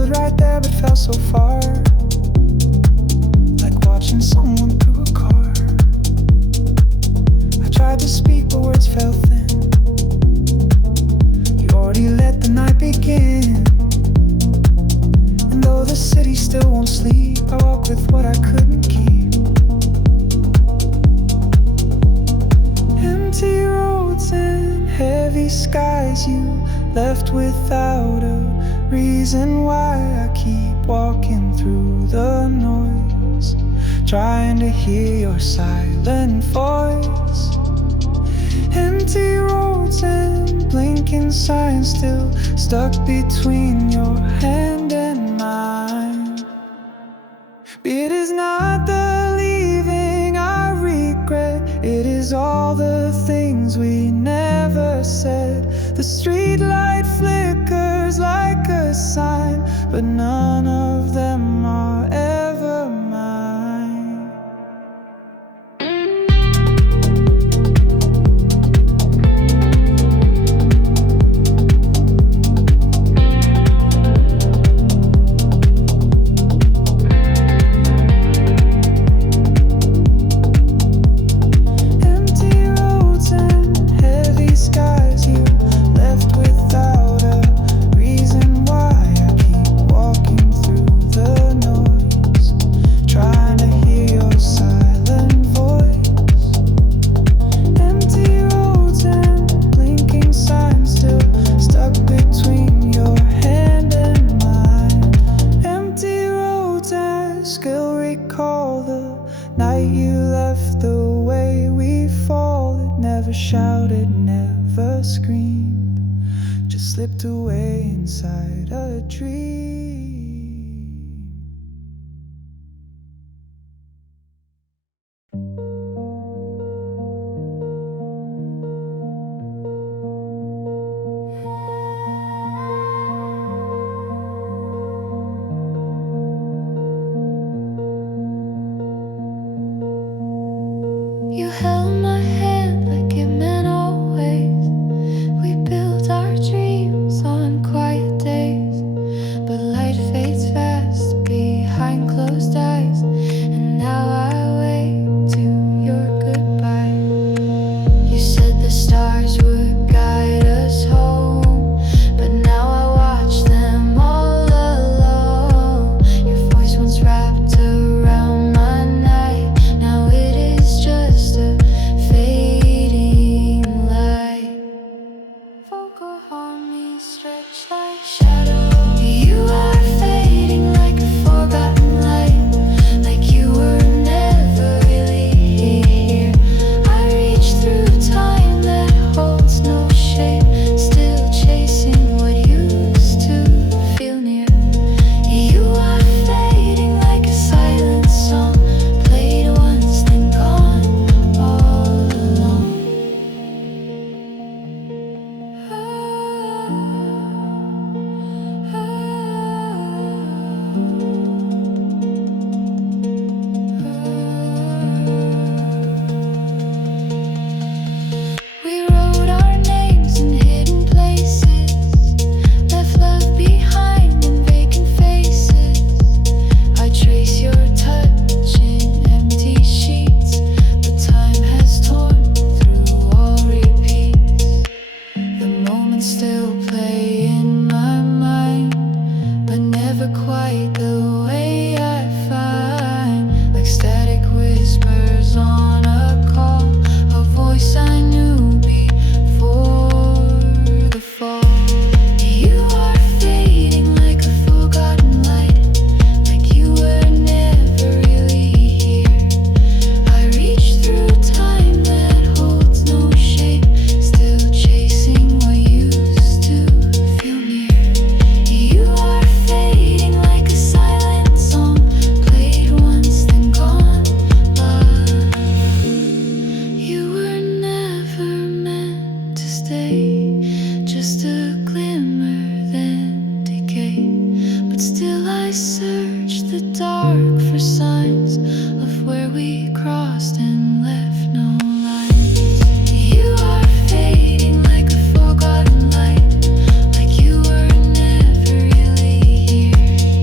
was right there but felt so far, like watching someone through a car. I tried to speak but words fell thin. You already let the night begin. And though the city still won't sleep, I walk with what I couldn't keep. Empty roads and heavy skies, you left without a reason why. I keep walking through the noise, trying to hear your silent voice. Empty roads and blinking signs, still stuck between your hand and mine. It is not the leaving I regret, it is all the things we never said. The street light flickers like a sign, but none of them are ever mine. Shouted, never screamed, just slipped away inside a dream. You held my hand like it meant always. We built our dreams on quiet days, but light fades fast behind closed eyes. And now I wait to your goodbye. You said the stars would guide us home, but now I watch them all alone. Your voice once wrapped around my night, now it is just a fading light. Vocal harmonies stretch like shadows. You are fading like a forgotten light, like you were never really here. I reach through time that holds no shape, still chasing what used to feel near. You are fading like a silent song, played once then gone all alone. We wrote our names in hidden places, left love behind in vacant faces. I trace your touch in empty sheets, but time has torn through all repeats. The moments still play in my mind, but never quite the way I find. Like static whispers on a call, a voice I knew before the fall. You are fading like a forgotten light, like you were never really here. I reach through time that holds no shape, still chasing what used to feel near. You are fading like a silent song, played once then gone live. You were never meant to stay, just a glimmer then decay. But still I search the dark for signs of where we crossed and left no lines. You are fading like a forgotten light, like you were never really here.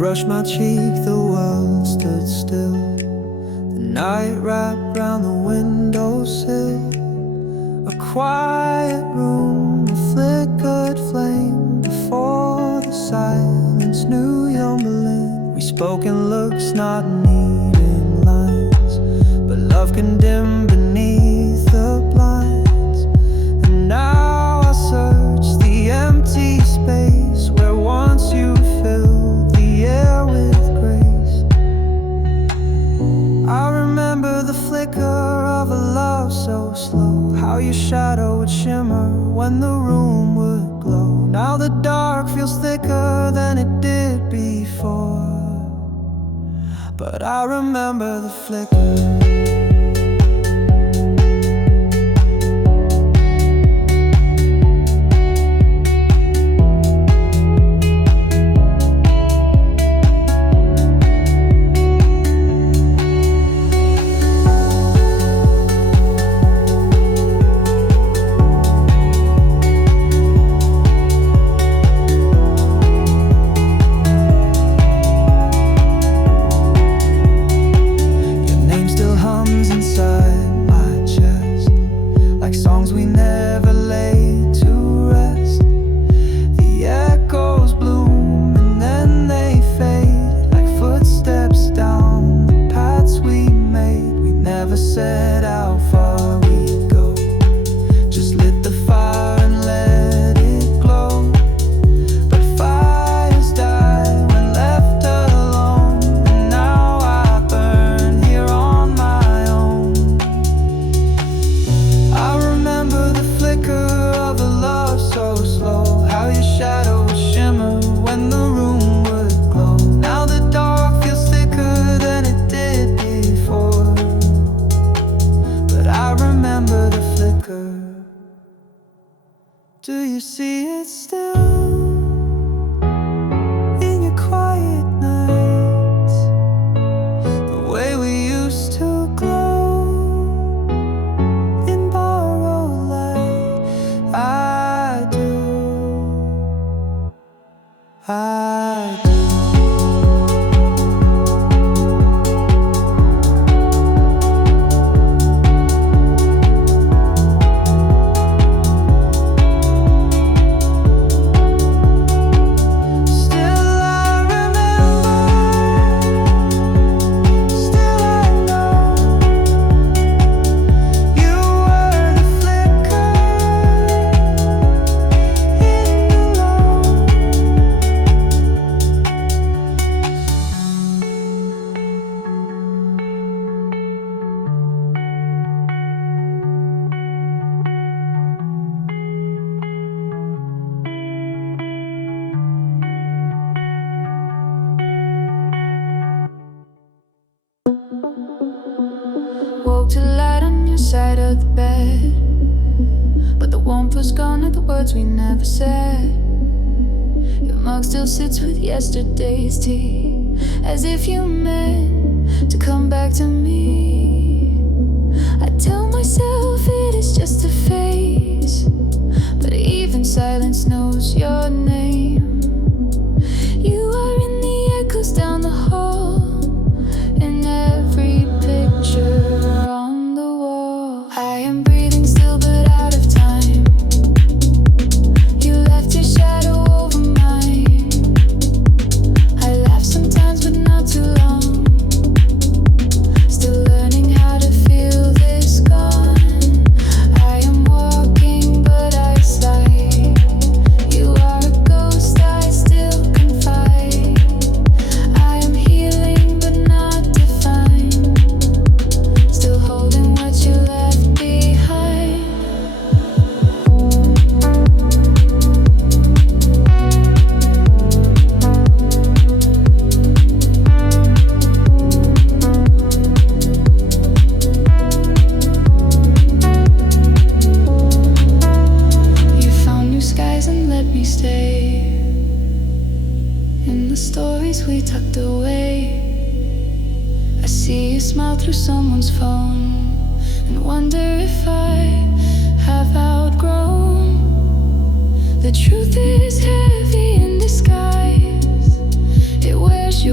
brushed my cheek, the world stood still. The night wrapped round the windowsill. A quiet room, a flickered flame before the silence knew your Berlin. We spoke in looks, not needing lines, but love can dim beneath the blinds. And now I search the empty space where once you filled the air with grace. I remember the flicker of a love so slow, how your shadow would shimmer when the room would glow. Now the dark feels thicker than it did before, but I remember the flicker. Said how far we'd go, just lit the fire and let it glow. But fires die when left alone, and now I burn here on my own. I remember the flicker of a love so slow, how your shadow would shimmer when the room would glow. Now the dark feels thicker than it did before, I remember the flicker. Do you see it still in your quiet nights, the way we used to glow in borrowed light? I do, I do. Woke to light on your side of the bed, but the warmth was gone at the words we never said. Your mug still sits with yesterday's tea, as if you meant to come back to me. I tell myself it is just a phase, but even silence knows your name. You are in the echoes down the hall, in every picture on the wall. I am breathing still but out of time. You left your shadow over mine. I laugh sometimes but not too long, still learning how to feel this gone. I am walking but I sigh. You are a ghost, I still confide. I am healing but not defined, still holding what you left behind. You found new skies and let me stay in the stories we tucked away. I see you smile through someone's phone and wonder if I have outgrown. The truth is heavy in disguise. It wears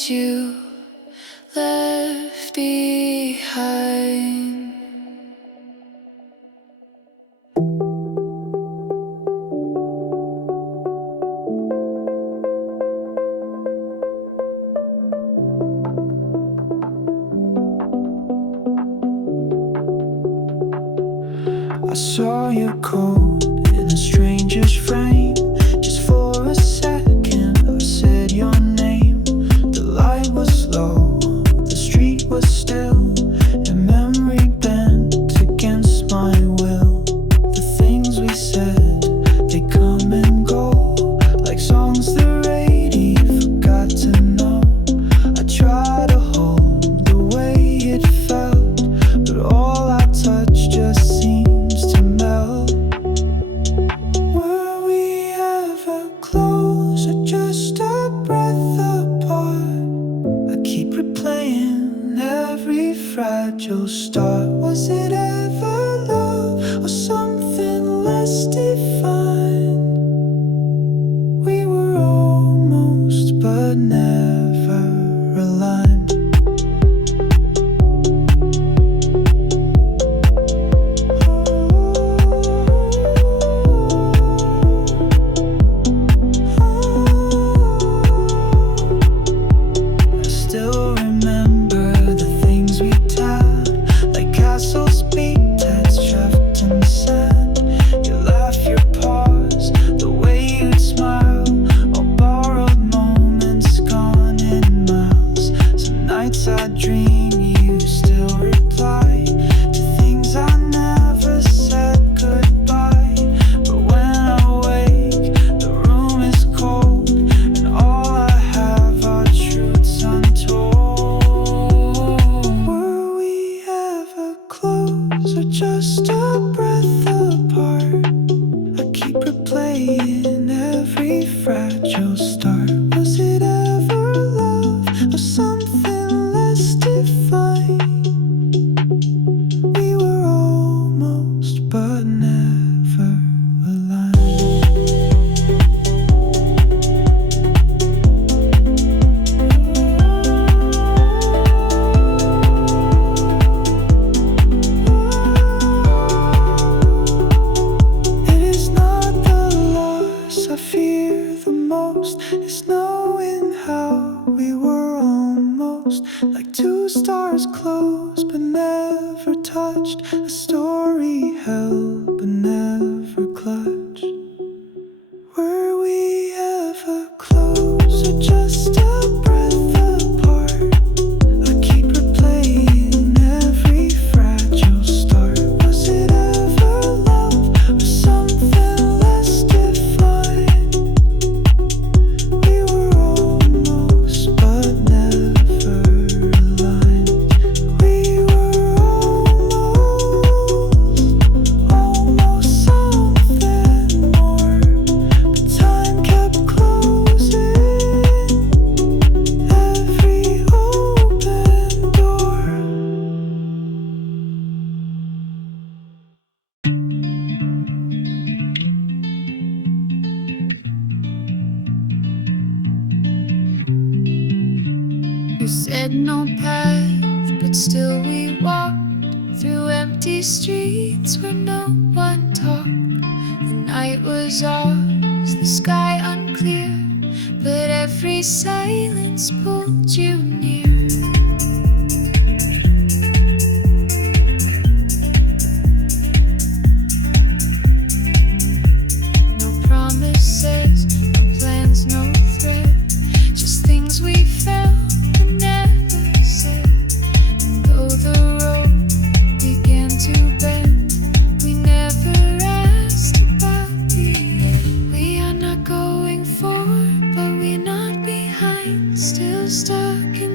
that you left behind. I saw your coat in a stranger's frame. Just for a second I said your name. The light was low, the street was still, and memory bent against my will. The things we said, they come and go, like songs the radio forgot to know. I try to hold the way it felt, but all I touch just seems to melt. Were we ever close or just a breath apart? I keep replaying every fragile start. Was it ever love or something less defined? We were almost but never aligned. I still remember the things we tell, like castles beat that's trapped in sand. Your laugh, your pause, the way you'd smile, all borrowed moments gone in miles. Some nights I dream you still reply to things I never said goodbye. But when I wake, the room is cold, and all I have are truths untold. Were we ever close or just a breath apart? I keep replaying every fragile start. Was it ever love or something less defined? We were almost but never aligned. It is not the loss I fear the most, it's knowing how we were almost like two stars close but never touched, a story held but never clutched. Were we ever close or just a breath apart? I keep replaying every fragile start. Was it ever love or something less defined? We were almost but never aligned. We were almost something more, but time kept closing every open door. You said no path, but still we walked through empty streets where no one talked. The night was ours, the sky unclear, but every silence pulled you near. No promises, no plans, no threat, just things we felt but never said. And though the road began to bend, we never asked about the end. We are not going forward, but we're not behind, still stuck in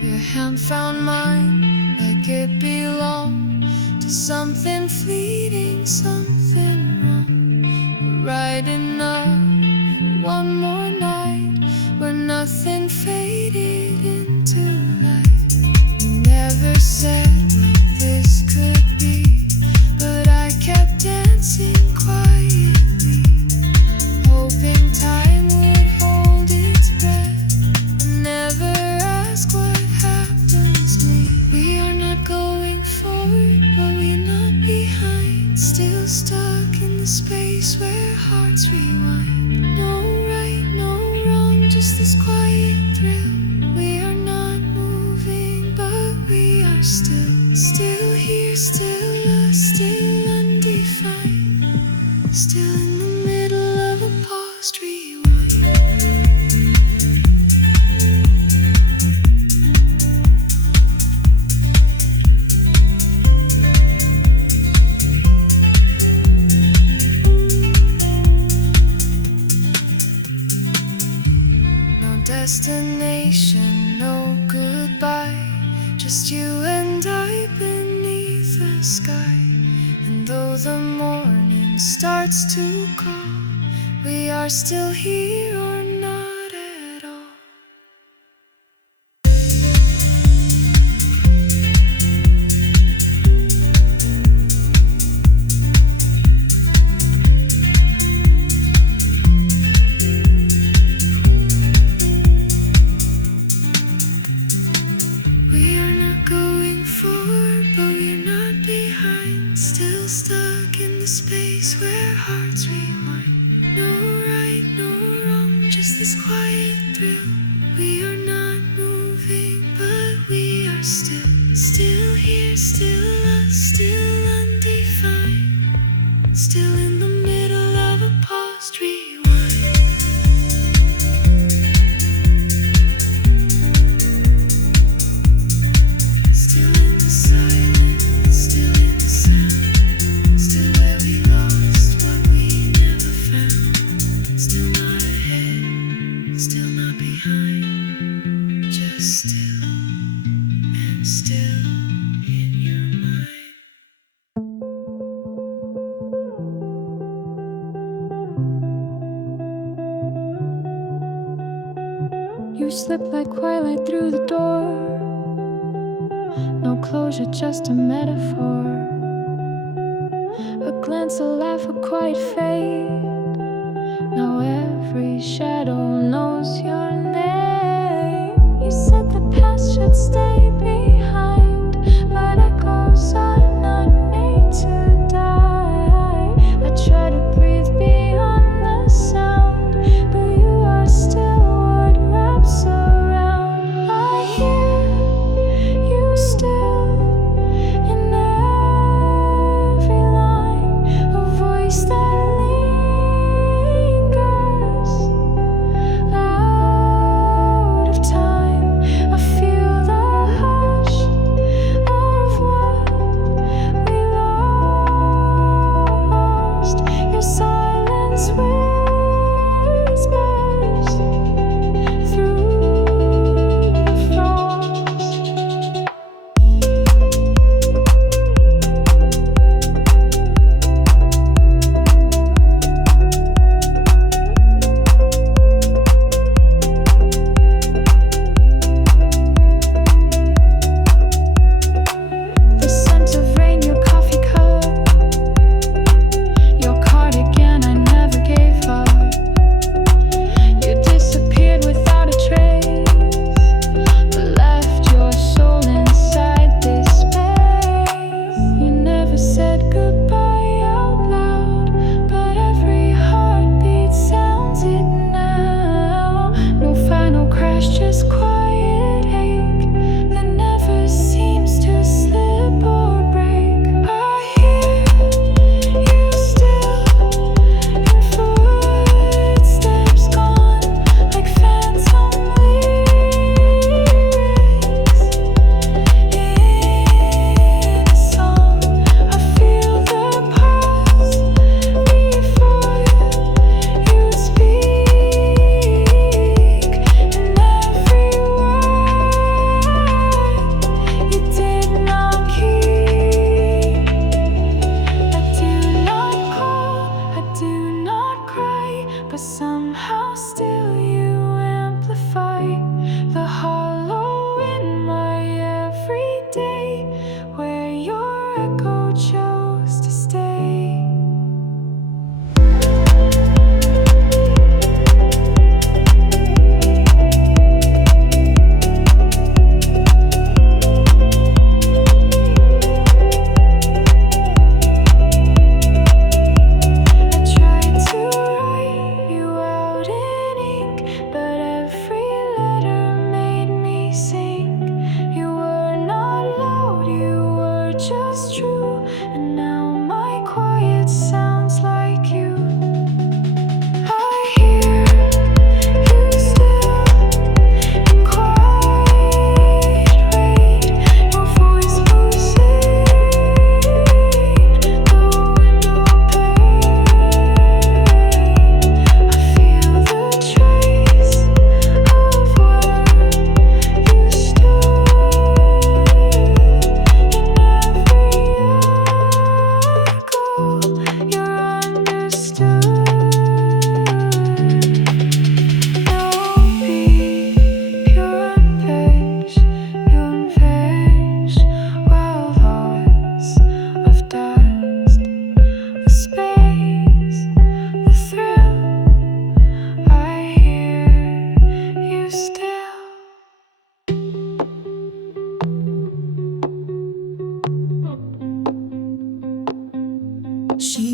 Your hand found mine like it belonged to something fleeting, something wrong. Right enough for one more night where nothing faded into light. You never said what this could be, but I kept dancing quietly, hoping time would hold its breath and never ask what happens next. We are not going forward, but we're not behind. Still stuck in the space where hearts rewind. No right, no wrong, just this quiet thrill. We are not moving, but we are still here, still lost, still undefined. Still in the middle of a paused rewind. No destination, no goodbye, just you and I beneath the sky. And though the morning starts to call, we are still here or not at all. We are not going forward, but we're not behind. Still stuck in the space where hearts rewind. No right, no wrong, just this quiet thrill. We are not moving, but we are still here, still lost, still undefined. Still in the middle of a paused rewind. Still in the silence, still in the sound. Still where we lost what we never found. Still not ahead, still not behind. Just still and still in your mind. You slip like twilight through the door. No closure, just a metaphor. A glance, a laugh, a quiet fade. Now every shadow knows your name. You said the past should stay behind, but echoes are not made to die. I try to breathe beyond the sound, but you are still what wraps around. I hear you still in every line, a voice that lingers.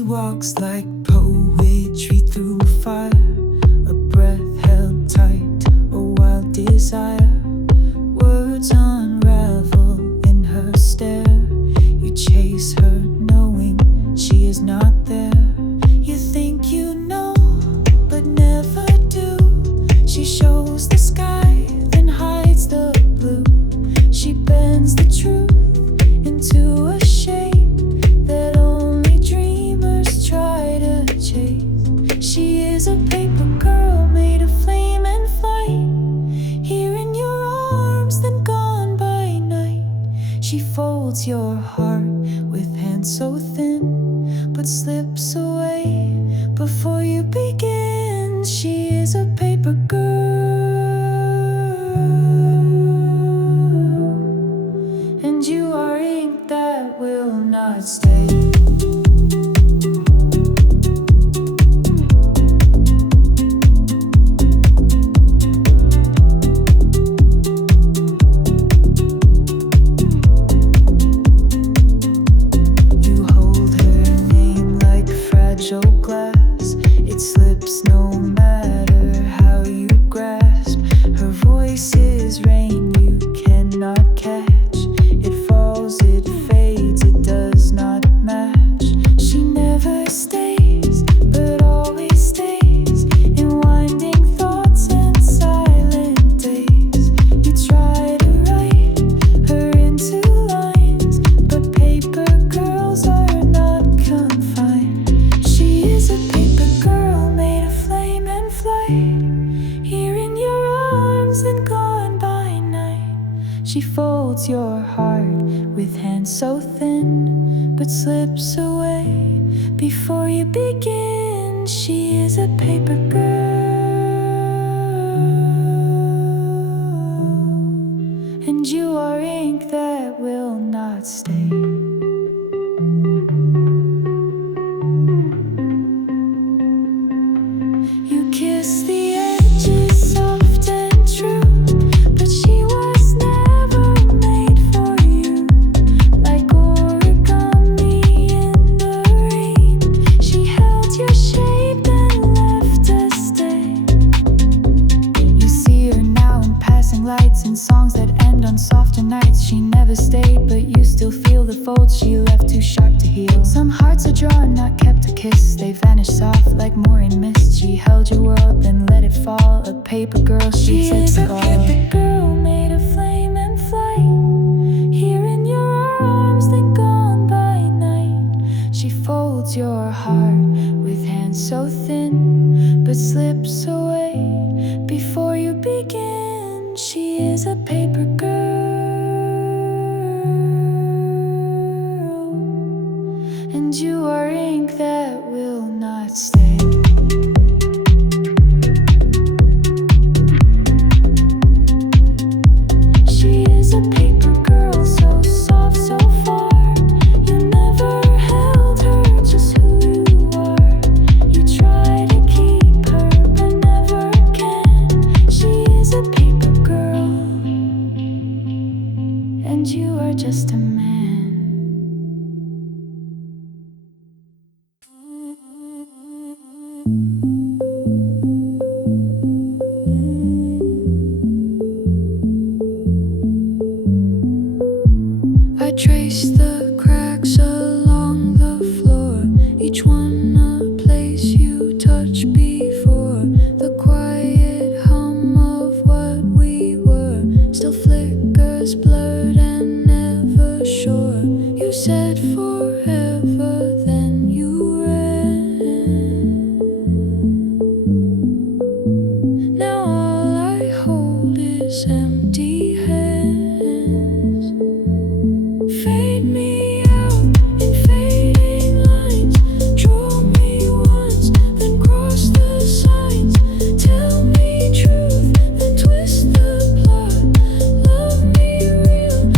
walks like poetry through fire, a breath held tight, a wild desire. Words unravel in her stare. You chase her knowing she is not there. You think you know, but never do. She shows the sky, then hides the blue. She bends the truth into a shape that only dreamers try to chase. She is a paper girl made of flame and flight, here in your arms, then gone by night. She folds your heart with hands so thin, but slips away before you begin. She is a paper girl, and you are ink that will not stay. Glass, it slips no matter how you grasp. Her voice is rain you cannot catch. It falls, it fades, it does not match. She never stays, but always stays in winding thoughts and silent days. You try to write her into lines, but paper girls are not confined. She is a paper girl made of flame and flight, here in your arms and gone by night. She folds your heart with hands so thin, but slips away before you begin. She is a paper girl, and you are ink that will not stay. You kiss the edges soft and true, but she was never made for you. Like origami in the rain, she held your shape and left a stain. You see her now in passing lights, in songs that end on softer nights. She never stayed, but you still feel the folds she left too sharp to heal. Some hearts are drawn, not kept to kiss. They vanish soft like morning mist. She held your world, then let it fall. A paper girl, she is a paper girl made of flame and flight, here in your arms, then gone by night. She folds your heart with hands so thin, but slips away before you begin. She is a paper girl, and you are ink that will not stay. She is a paper girl, so soft, so far. You never held her, just who you are. You try to keep her, but never can. She is a paper girl, and you are just a man. I trace the cracks along the floor, each one a place you touched before. The quiet hum of what we were still flickers, blurred and never sure. You said forever, then you ran. Now all I hold is empty hands. Fade me out in fading lines. Draw me once, then cross the signs. Tell me truth, then twist the plot. Love me real,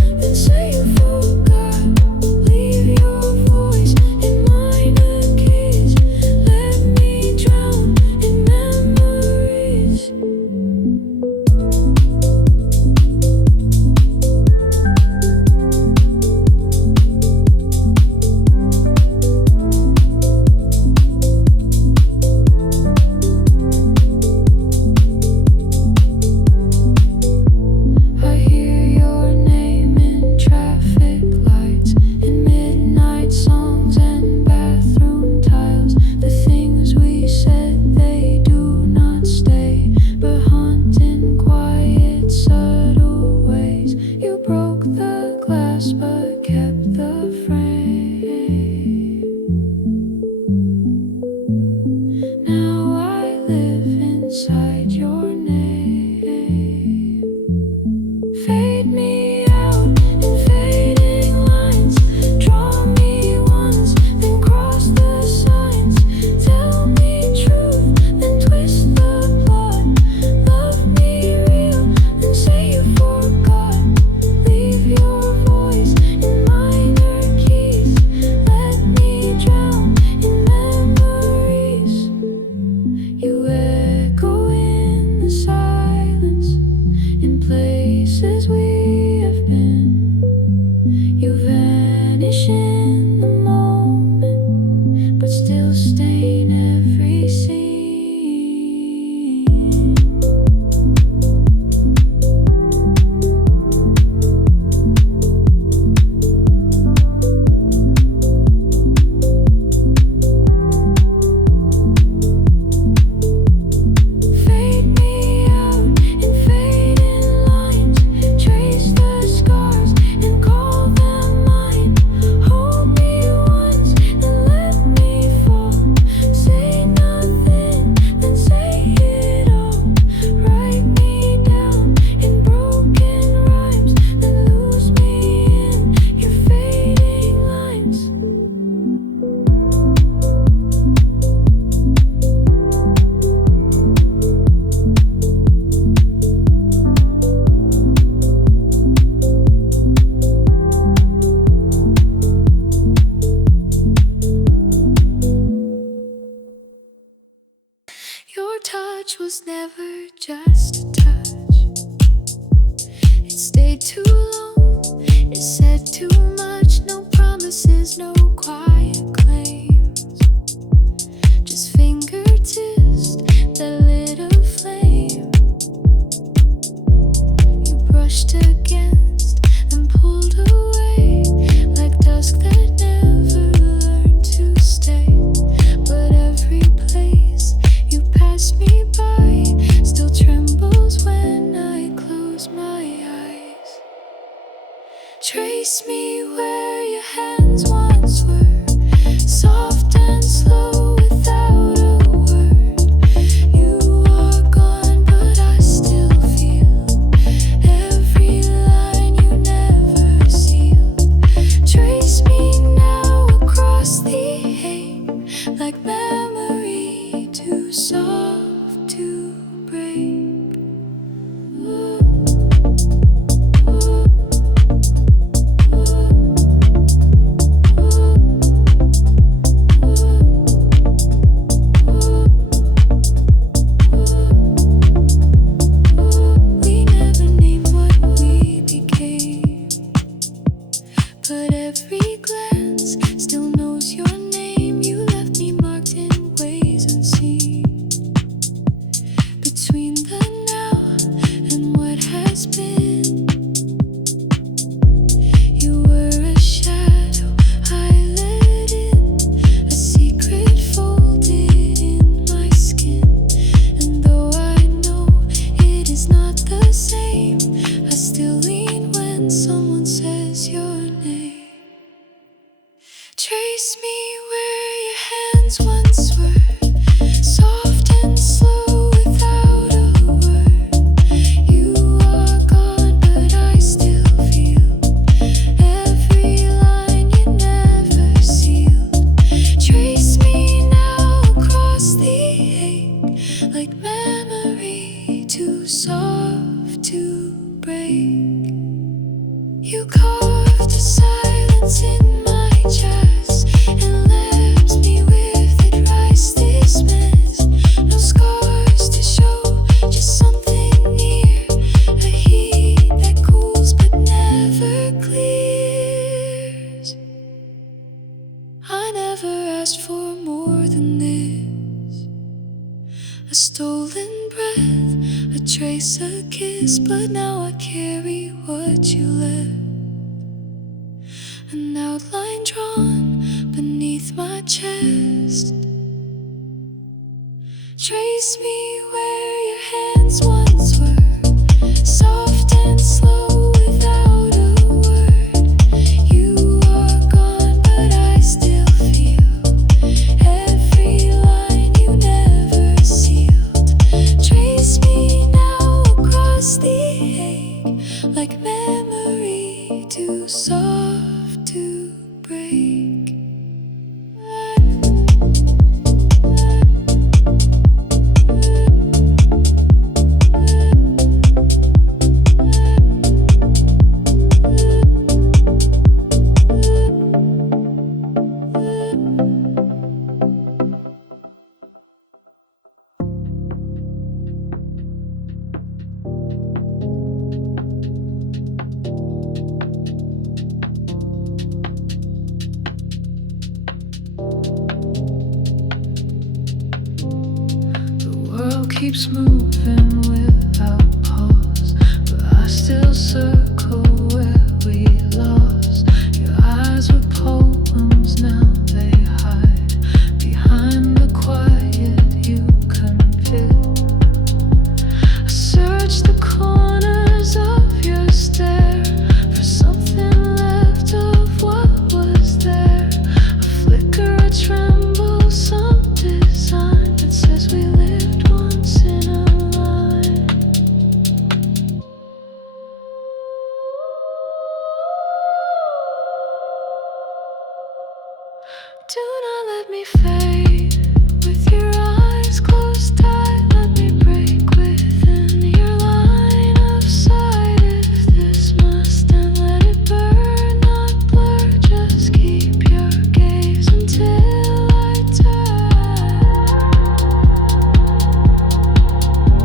was never just a touch. It stayed too long, it said too much. No promises, no quiet claims, just fingertips that lit a flame. You brushed against and pulled away, like dusk that never learned to stay. But every place you pass me by still trembles when I close my eyes. Trace me where your hands once were, soft and slow without a word. You are gone, but I still feel every line you never sealed. Trace me now across the hate, like memory too soft to break. We never named what we became, but every glance still knows your name. You left me marked in ways unseen, between the now and what has been. You were a shadow I let in, a secret folded in my skin. And though I know it is not the same, I still lean when someone says your name. Trace me where your hands once were, soft and slow without a word. You are gone, but I still feel every line you never sealed. Trace me now across the ache, like memory too soft to break. You carved a silence in my chest and left me with a dry dismiss. No scars to show, just something near, a heat that cools but never clears. I never asked for more than this, a stolen breath, a trace, a kiss. But now I carry what you left, an outline drawn beneath my chest. Trace me where your hands once were, soft and slow without a word. You are gone, but I still feel every line you never sealed. Trace me now across the ache, like memory too soft to break. The world keeps moving without pause, but I still circle where we lost. Your eyes were poems, now they hide behind the quiet you can feel. I search the corners of your stare for something left of what was there. A flicker, a tremble, some design that says we lived once in a line. Do not let me fade with your eyes closed tight. Let me break within your line of sight. If this must end, let it burn, not blur. Just keep your gaze until I turn.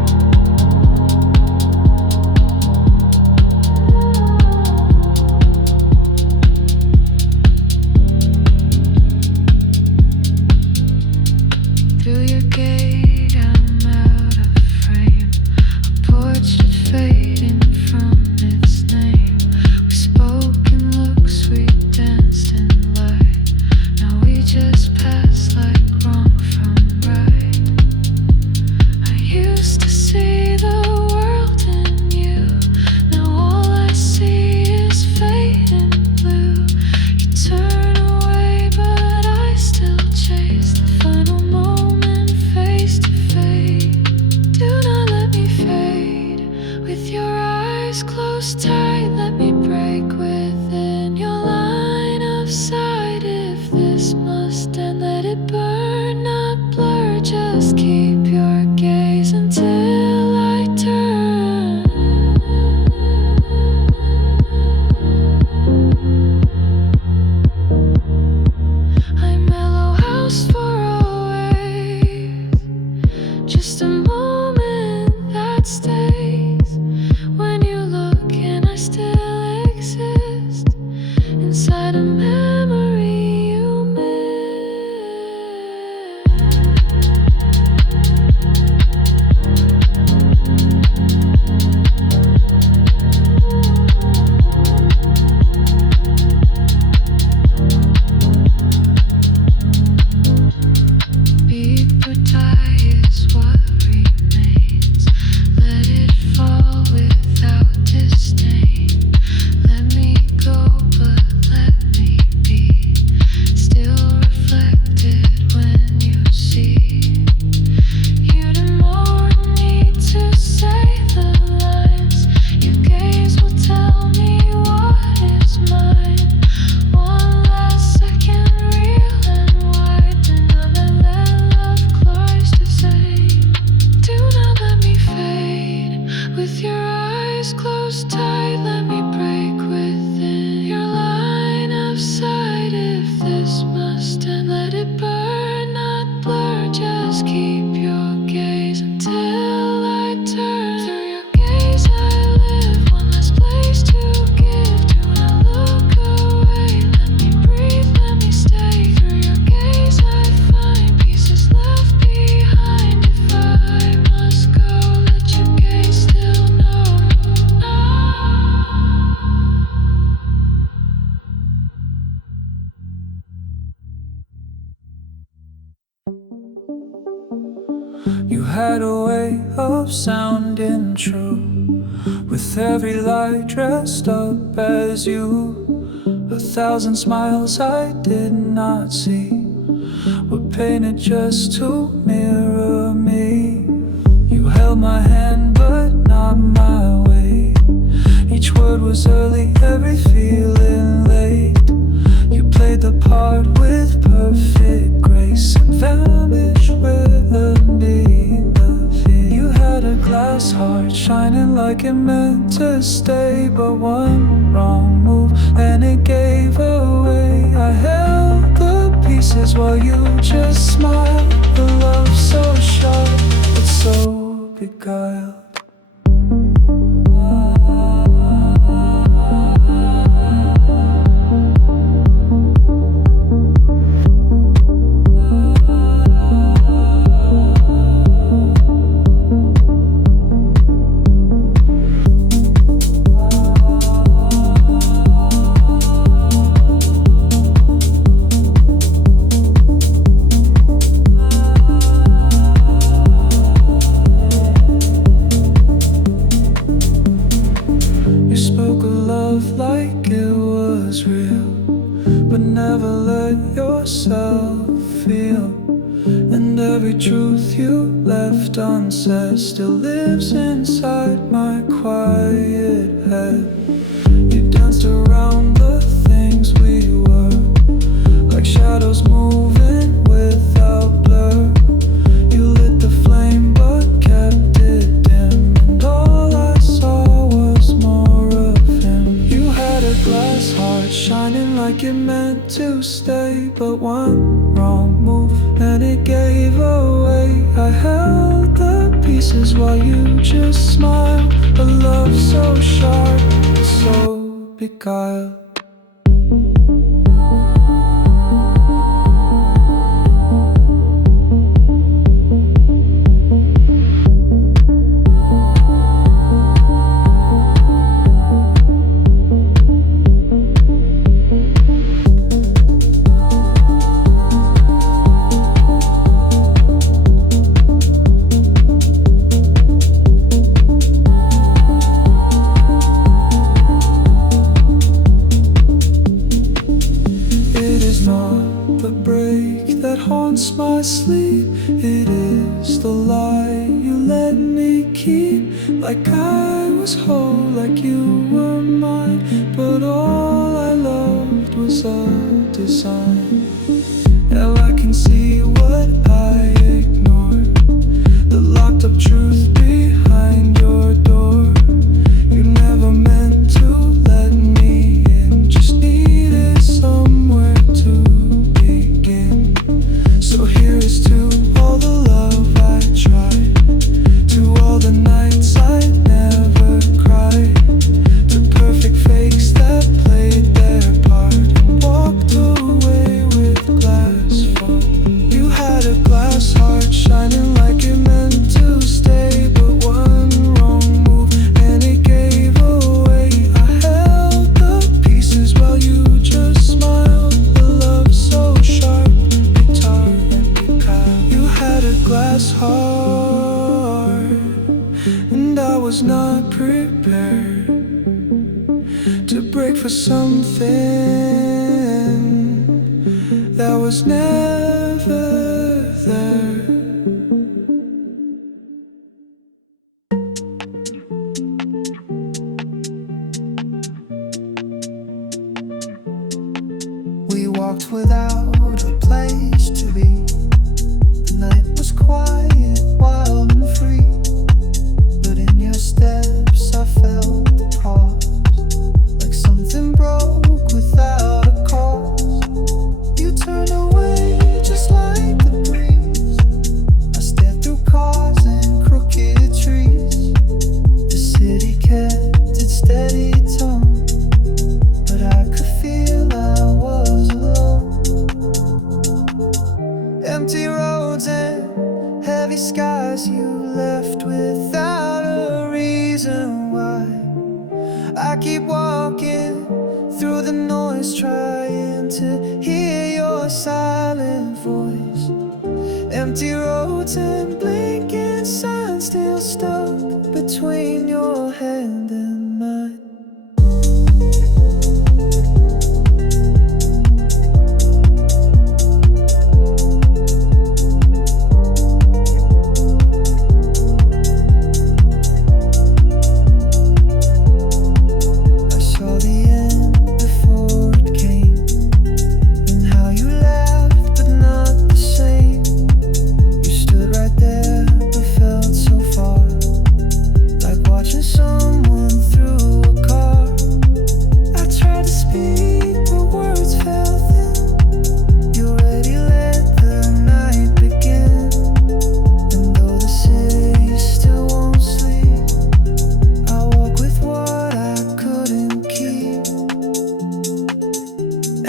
had a way of sounding true, with every lie dressed up as you. 1,000 smiles I did not see were painted just to mirror me. You held my hand but not my weight. Each word was early, every feeling late. You played the part with perfect grace and vanished underneath the fear. You had a glass heart shining like it meant to stay, but one wrong move and it gave away. I held the pieces while you just smiled. The love so sharp but so beguiled. Like it was real, but never let yourself feel. And every truth you left unsaid still lives inside my quiet head. You danced around the things we were, like shadows moving without blur. You lit the flame but kept it dim, and all I saw was more of him. You had a glass heart shining like it meant to stay, but one wrong move and it gave away. I held the pieces while you just smiled. A love so sharp, so beguiled. The break that haunts my sleep, it is the lie you let me keep. Like I was whole, like you were mine, but all I loved was a design. Now I can see what I ignored, the locked up truth behind your door. You never meant to let me in, just needed somewhere to. So here is to all the love I tried, to all the nights I never cried, to perfect fakes that played their part and walked away with glass fall. You had a glass heart shining like it meant to stay, but one wrong move and it gave away. I held the pieces while you just smiled. The love so sharp, you had a glass heart, and I was not prepared to break for something that was never there. We walked without a place to be. The night was quiet, wild and free, but in your steps I felt the pause, like something broke without a cause. You turned away just like the breeze. I stared through cars and crooked trees. The city kept its steady tone, but I could feel I was alone. Empty roads and heavy skies, you left without a reason why. I keep walking through the noise, trying to hear your silent voice. Empty roads and blinking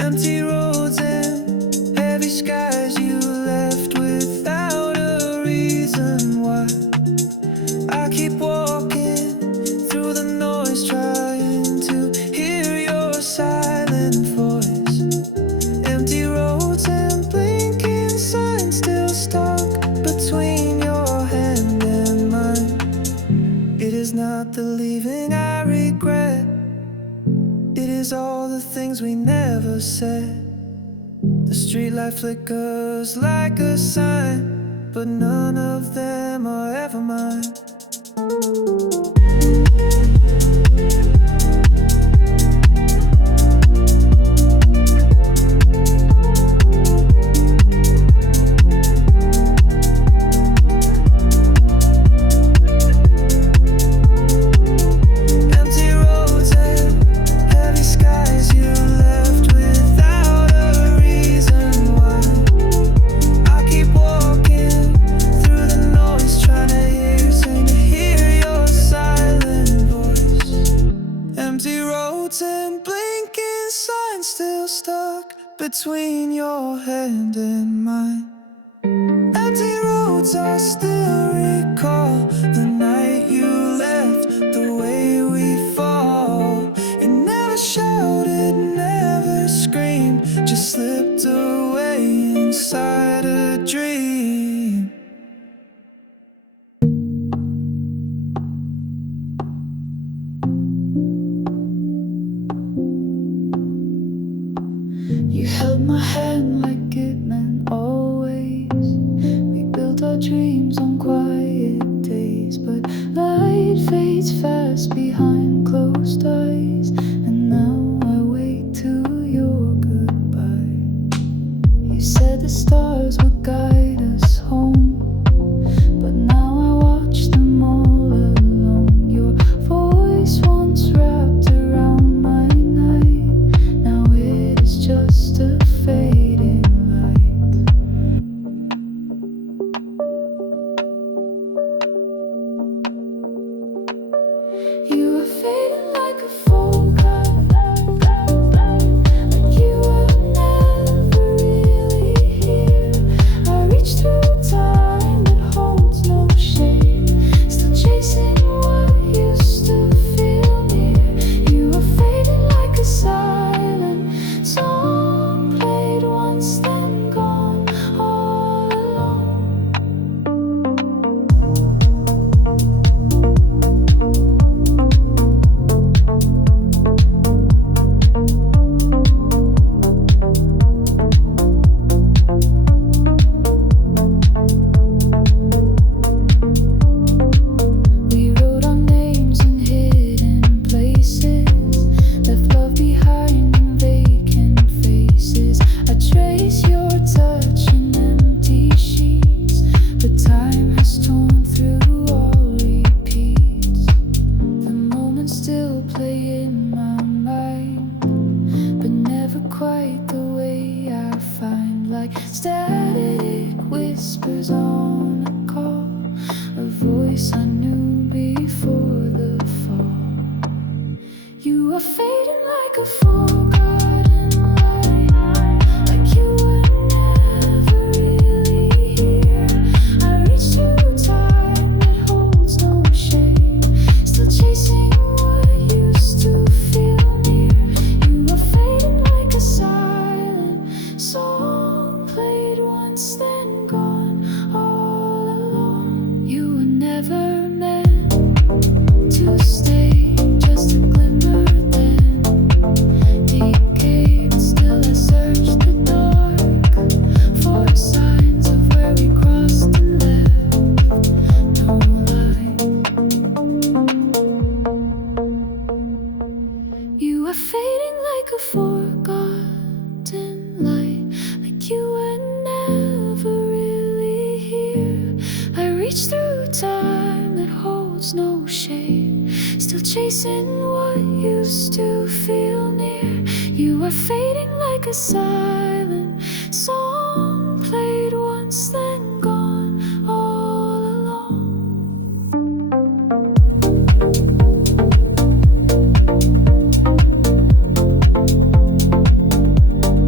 Empty roads and heavy skies, you left without a reason why. I keep walking through the noise, trying to hear your silent voice. Empty roads and blinking signs still stuck between your hand and mine. It is not the leaving I regret, it is all the things we never said. The streetlight flickers like a sign, but none of them are ever mine. Between your hand and mine. Empty roads, I still recall the night you left, the way we fall. It never shouted, never screamed, just slipped away inside a dream. You held my hand like it meant always. We built our dreams on quiet days, but light fades fast behind closed eyes. And now I wait till your goodbye. You said the stars would guide us home, but now I watch them all alone. Your voice once wrapped around my night, now it is just a fading light. You were fading like a photograph, like you were never really here. I reached through time that holds no shame, still chasing what used to feel near. You were fading like a silent song, played once then gone all alone. We wrote our names in hidden places, left love behind in vacant faces. I trace your touch in empty sheets, but time has torn through all repeats. The moments still play in my mind, but never quite the way I find. Like static whispers on a call, a voice I knew before the fall. You are fading like a forgotten light, like you were never really here. I reach through time that holds no shame, still chasing what used to feel near. You are fading like a silent song, played once then gone all along. You were never meant to stay, just a glimmer then decay. But still I search the dark for signs of where we crossed and left no light. You are fading like a forgotten light, like you were never really here. I reach through time that holds no shame, still chasing what used to feel near. You are fading like a silent song, played once then gone all along.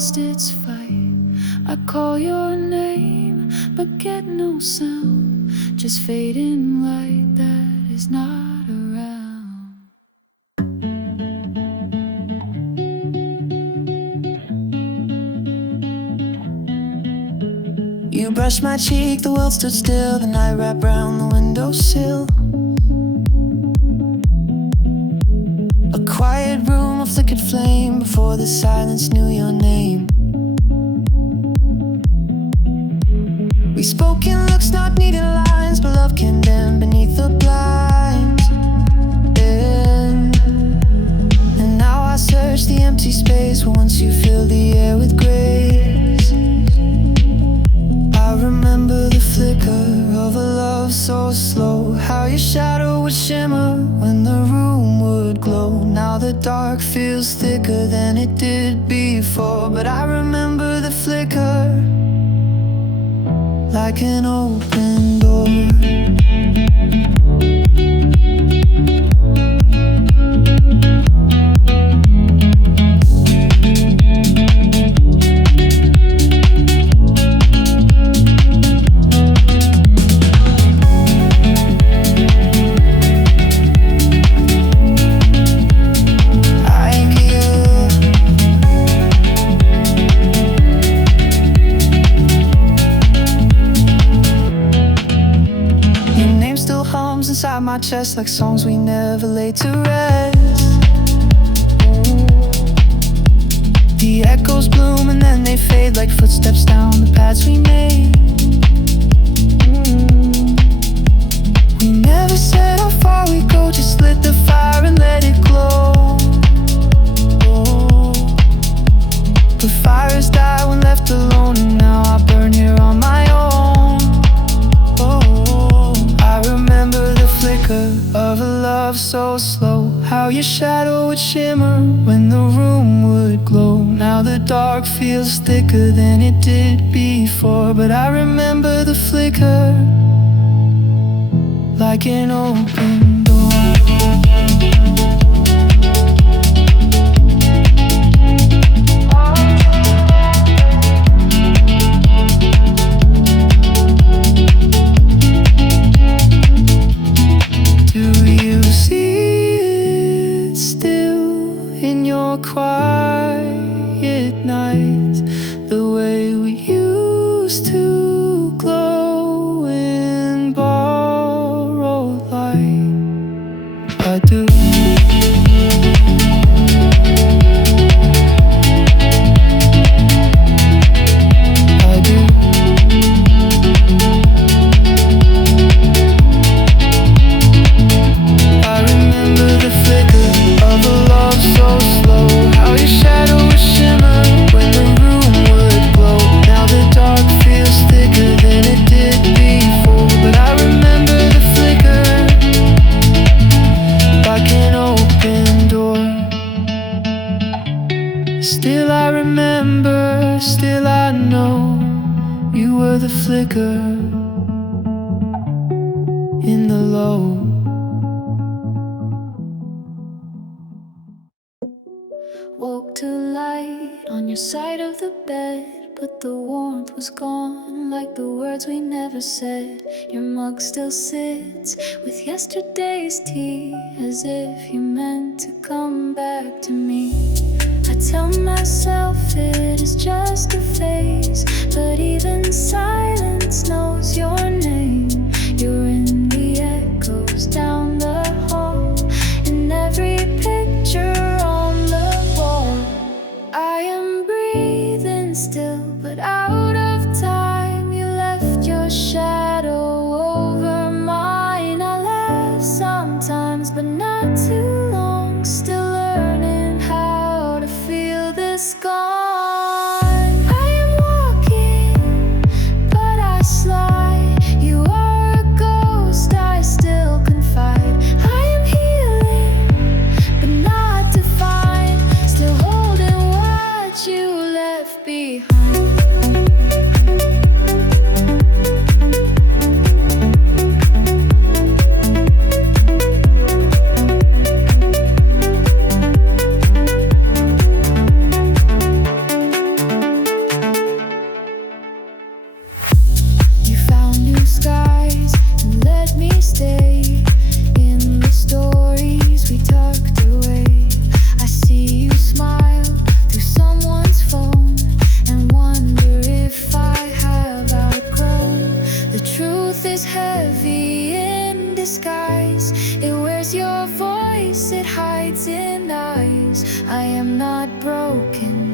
lost its fight. I call your name, but get no sound. Just fading light that is not around. You brushed my cheek, the world stood still. The night wrapped round the windowsill. A quiet room, a flickered flame. Before the silence knew your name. We spoke in looks, not needed lines, but love condemned beneath the blinds. And now I search the empty space where once you filled the air with grace. I remember the flicker of a love so slow, how your shadow would shimmer when the room would glow. Now the dark feels thicker than it did before, but I remember the flicker like an open door. Inside my chest like songs we never laid to rest. The echoes bloom and then they fade like footsteps down the paths we made. We never said how far we go, just lit the fire and let it glow. But fires die when left alone, and now I burn here on my own. I remember the flicker of a love so slow, how your shadow would shimmer when the room would glow. Now the dark feels thicker than it did before, but I remember the flicker like an open door. Quiet nights, the way we used to glow in borrowed light. I do. I do. I remember the flicker of a love so slow, how your shadow would shimmer when the room would glow. Now the dark feels thicker than it did before, but I remember the flicker like an open door. Still I remember, still I know, you were the flicker in the low. Woke to light on your side of the bed, but the warmth was gone, like the words we never said. Your mug still sits with yesterday's tea, as if you meant to come back to me. I tell myself it is just a phase, but even silence knows your name. You're in the echoes down the hall, in every picture on the wall. I am breathing still, but out of time. You left your shadow over mine. I laugh sometimes, but not too long. Still learning how to feel this gone. I am walking, but I slide. You are a ghost, I still confide. I am healing, but not defined. Still holding what you left behind.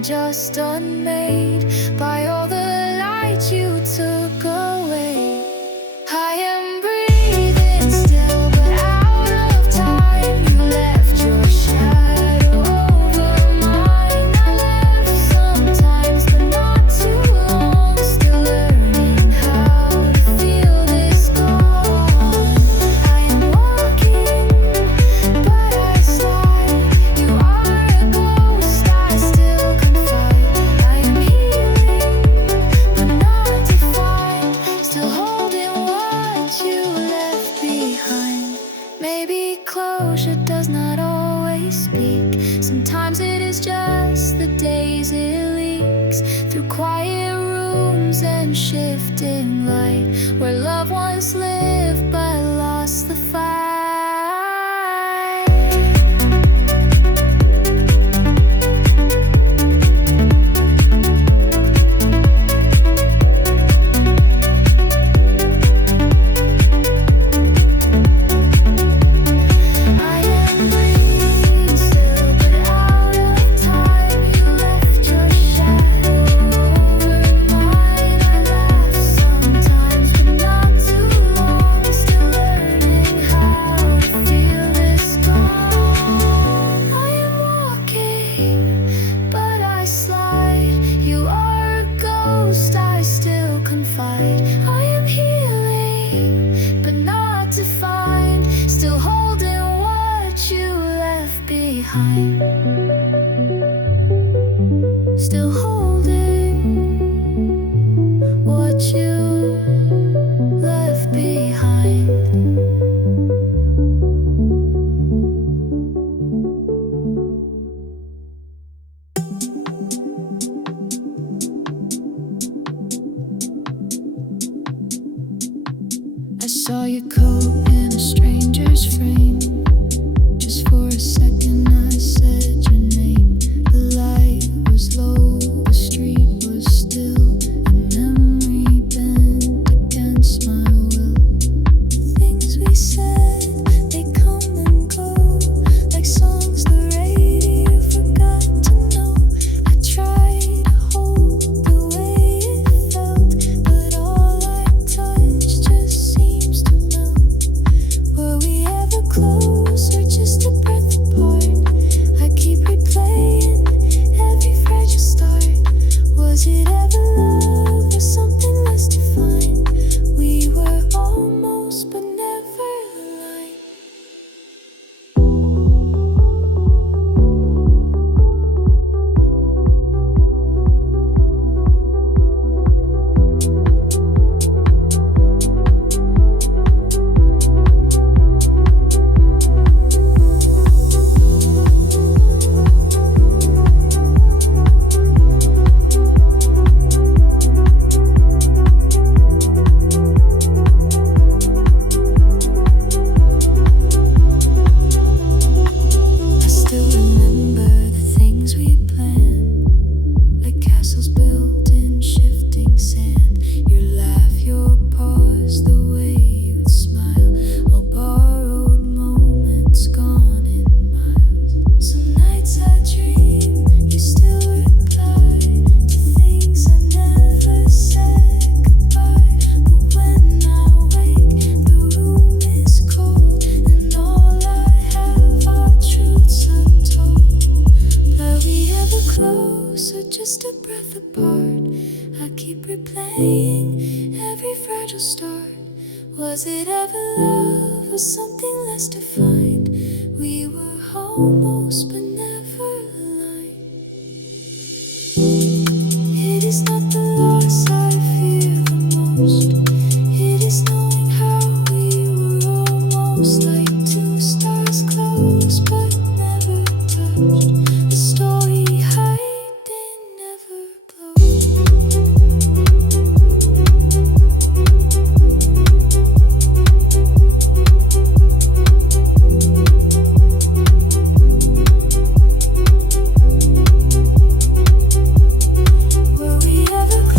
just unmade by all the light you took away. I am breathing still, but out of time. You left your shadow over mine. I left sometimes, but not too long. Still learning how to feel this gone. I am walking, but I slide. You are a ghost, I still confide. I am healing, but not defined. Still holding what you left behind. Maybe closure does not always speak. Sometimes it is just the days it leaks through quiet rooms and shifting light, where loved ones lived but lost the fight. I am breathing still, but out of time. You left your shadow over mine. I laugh sometimes, but not too long. Still learning how to feel this gone. I am walking, but I slide. You are a ghost, I still confide. I am healing, but not defined. Still holding what you left behind. Still holding what you left behind. I saw your coat in a stranger's frame. Just for a second I said your name. The light was low, the street was still. A memory bent against my will. The things we said, they come and go, like songs the radio forgot to know. I tried to hold the way it felt, but all I touched just seems to melt. Were we ever close or just a breath apart? I keep replaying every fragile start. Was it ever love or something less defined? We were almost but never aligned. I still remember the things we planned, like castles built in shifting sand. Your laugh, your pause, the way you'd smile, all borrowed moments gone in miles. Some nights I dream you still reply to things I never said goodbye. But when I wake, the room is cold, and all I have are truths untold. Were we ever close or just a breath apart? I keep replaying every fragile start. Was it ever love or something less defined? We were almost but never aligned. It is not the loss I fear the most. It is knowing how we were almost like two stars close but never touched. The story hiding never closed. Were we ever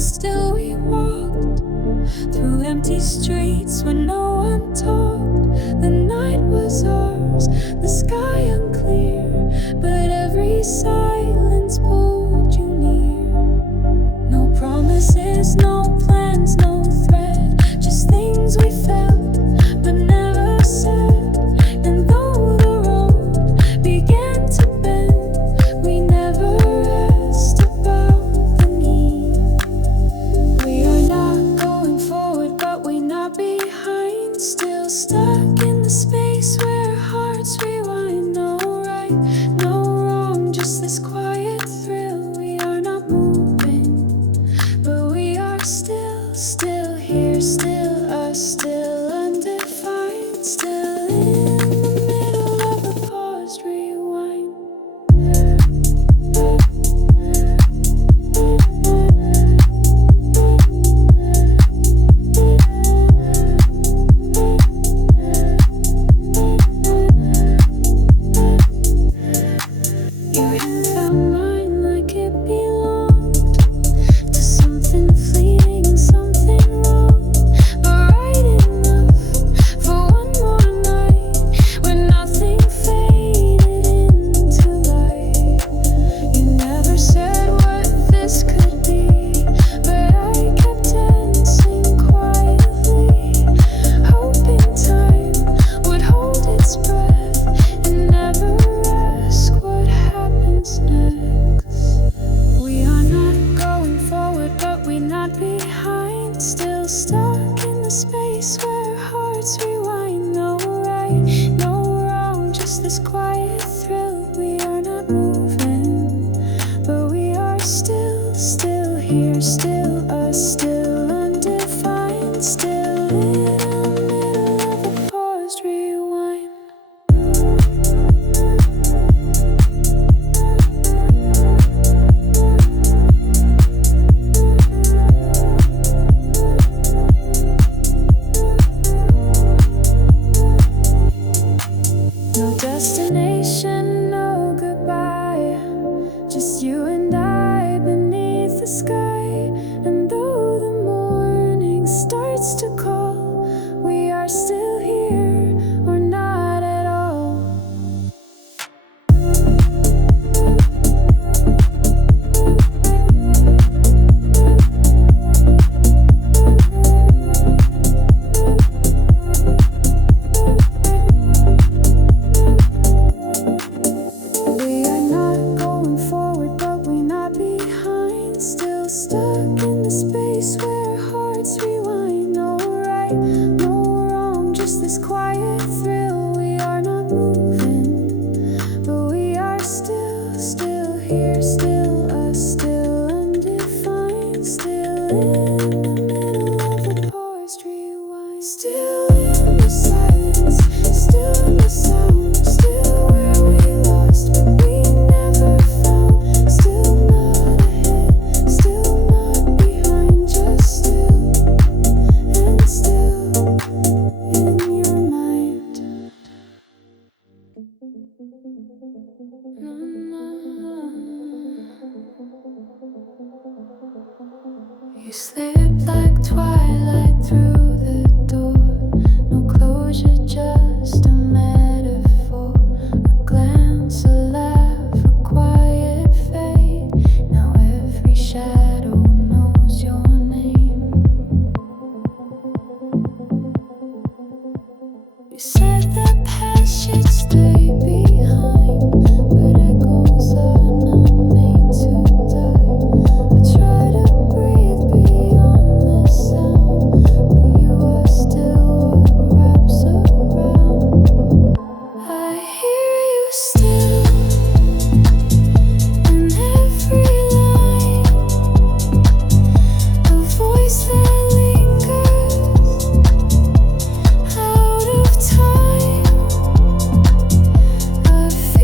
still we walked through empty streets where no one talked. The night was ours, the sky unclear, but every silence pulled you near. No promises, no plans, no threat, just things we felt but never said. And though the road began to bend, we never asked about the need. We are not going forward, but we not behind. Still stuck in the space where hearts rewind. No right, no wrong, just this quiet thrill. We are not moving, but we are still here, still us, still undefined, still in the middle of a paused rewind. Your hand found mine like it belonged to something fleeting, something wrong, but right enough for one more night when nothing faded into light. You never said what this could be, but I kept dancing quietly, hoping time would hold its breath and never ask what happens next. We are not going forward, but we not behind. Still stuck in the space where hearts rewind. No right, no wrong, just this quiet thrill. We are not moving, but we are still here, still us, still undefined, still in the middle of a paused rewind. No destination, no goodbye, just you and I beneath the sky. And though the morning starts to call, we are still here or not at all. We are not going forward, but we not behind. Still stuck in the space where hearts rewind. No right, no wrong, just this quiet thrill. We are not moving, but we are still here, still us, still undefined, still in the middle of a paused rewind. Still in the silence, still in the sound, still where we lost, but we never found. Still not ahead, still not behind, just still and still in your mind. You slip like twilight through the door. No closure, just a metaphor. A glance, a laugh, a quiet fade. Now every shadow knows your name. You said the past should stay behind, but echoes are not made to die. I try to breathe beyond the sound, but you are still what wraps around. I hear you still in every line, a voice that lingers out of time. I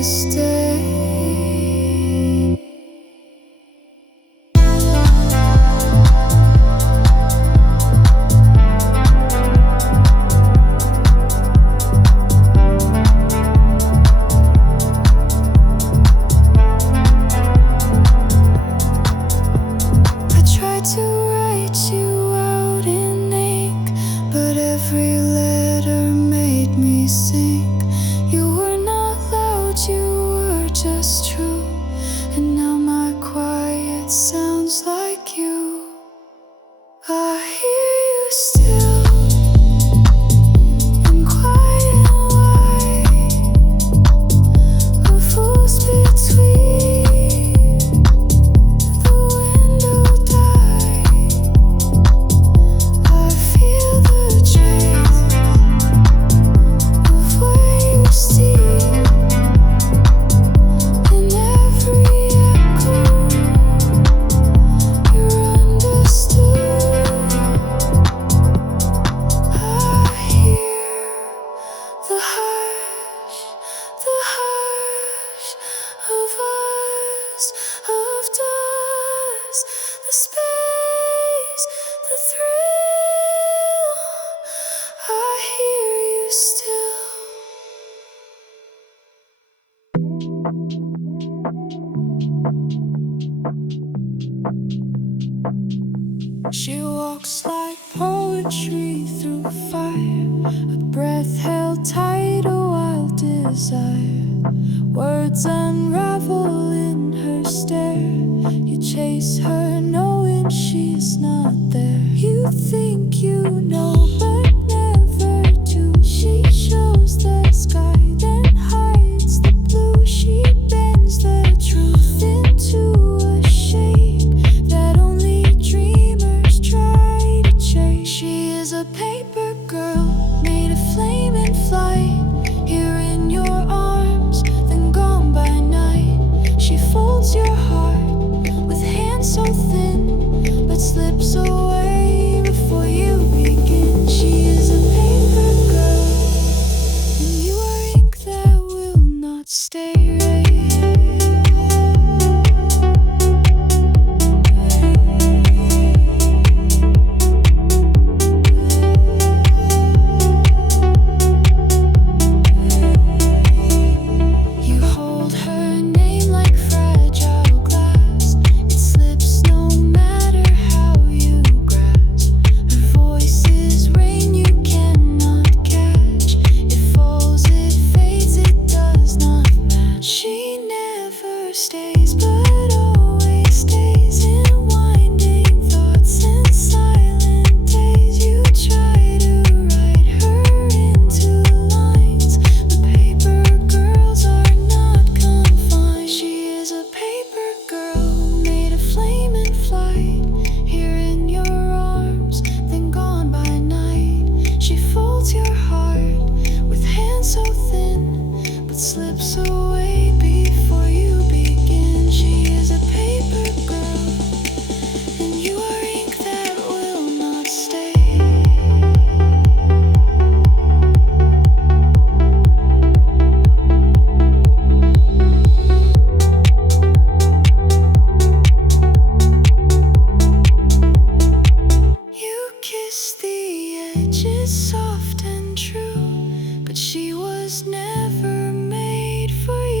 this day. I tried to write you out in ink, but every letter made me sink. You were not loud, you were just true, and now my quiet sounds like you. I hear you still, in quiet and white, a fool's between the window die. I feel the trace of where you steal in every echo. You're understood. I hear the hush of us, of dust, the space, the thrill. I hear you still. She walks like poetry through fire, a breath held tight, a wild desire. Words unravel in her stare. You chase her knowing she's not there. You think you know, but never do. She shows the sky, then hides the blue. She bends the truth into a shape that only dreamers try to chase. She is a paper girl, made of flame and flight, here in your arms, then gone by night. She folds your heart with hands so thin, but slips away before you begin. She is a paper girl, and you are ink that will not stay right. You hold her name like fragile glass. It slips no matter how you grasp. Her voice is rain you cannot catch. It falls, it fades, it does not match. She never stays, but always stays in winding thoughts and silent days. You try to write her into lines, but paper girls are not confined. She is a paper girl, made of flame and flight, here in your arms, then gone by night. She folds your heart with hands so thin, but slips away before you begin. She is a paper girl, and you are ink that will not stay. You kiss the edges soft and true, but she was never made for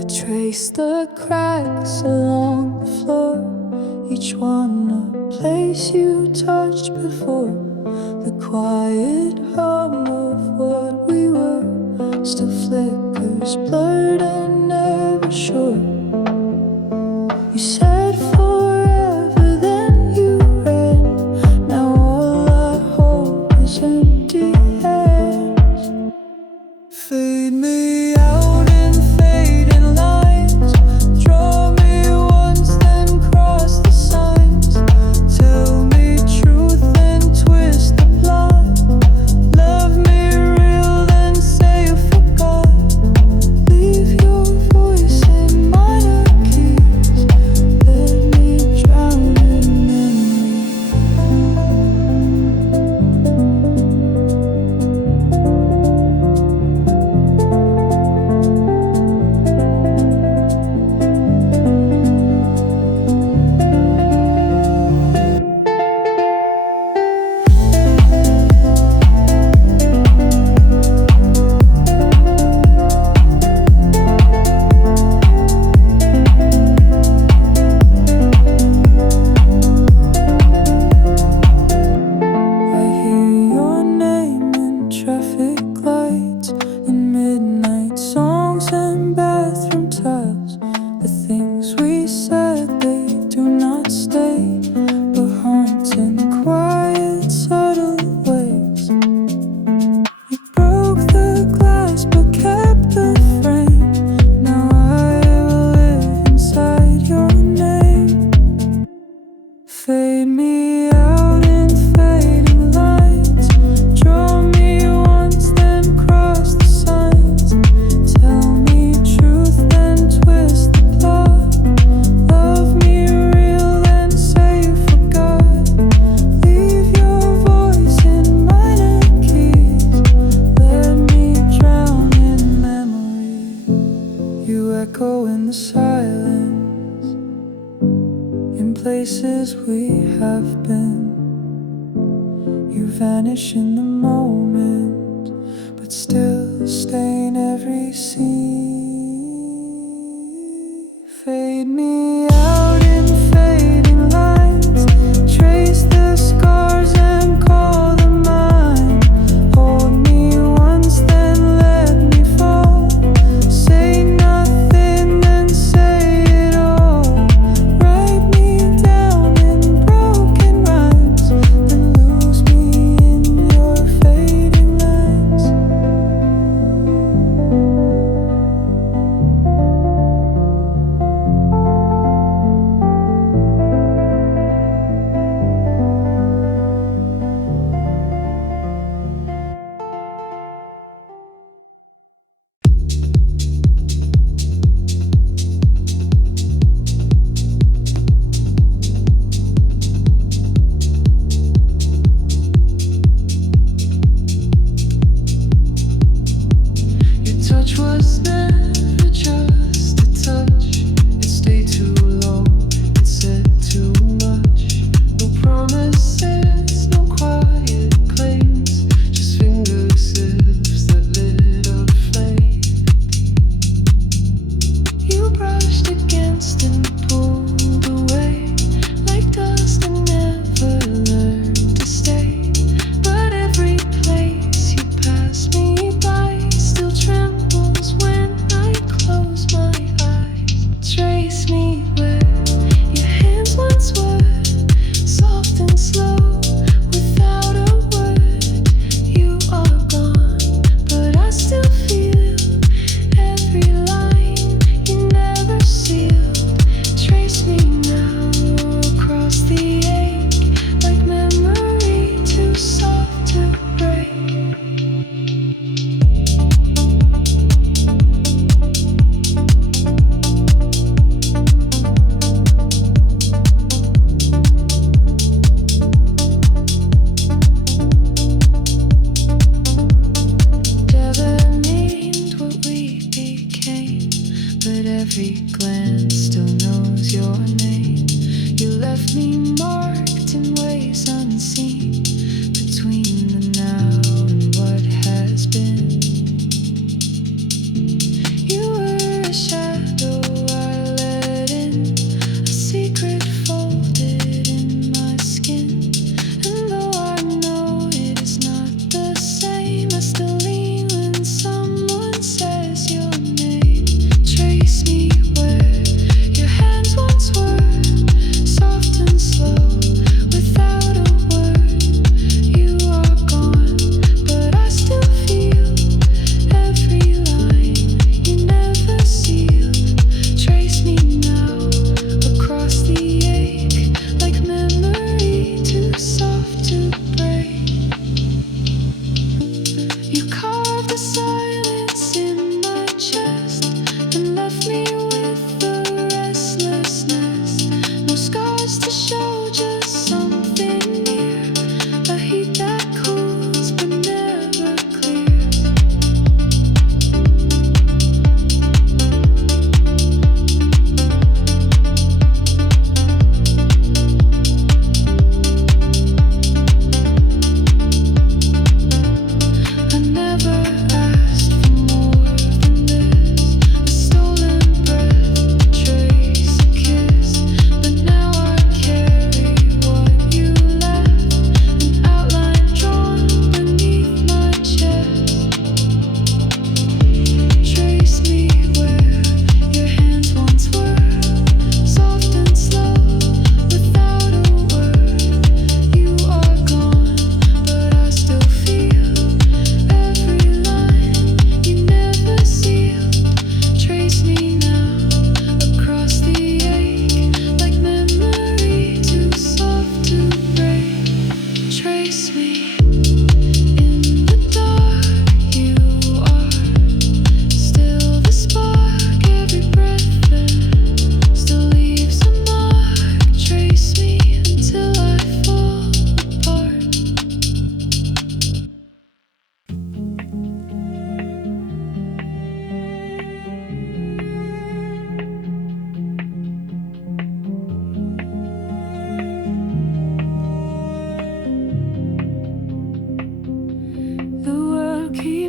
I trace the cracks along the floor, each one a place you touched before. The quiet hum of what we were still flickers, blurred and never sure. You said forever, then you ran. Now all I hold is empty hands. Fade me out in fading lines. Draw me once, then cross the signs. Tell me truth, then twist the plot. Love me real, then say you forgot. Leave your voice in minor keys. Let me drown in memory. I hear your name in traffic lights, in midnight songs and bathroom tiles. The things we said, they do not stay, but haunt in quiet, subtle ways. You broke the glass but kept the frame. Now I will live inside your name. Fade me out in fading lines. Draw me once, then cross the signs. Tell me truth, then twist the plot. Love me real, then say you forgot. Leave your voice in minor keys. Let me drown in memory. You echo in the silence, in places we have been. You vanish in the moment, but still stay in every scene. Fade me out in fading lines. Trace the scars and call them mine. Hold me once, then let me fall. Say nothing, then say it all. Write me down in broken rhymes, then lose me in your fading lines.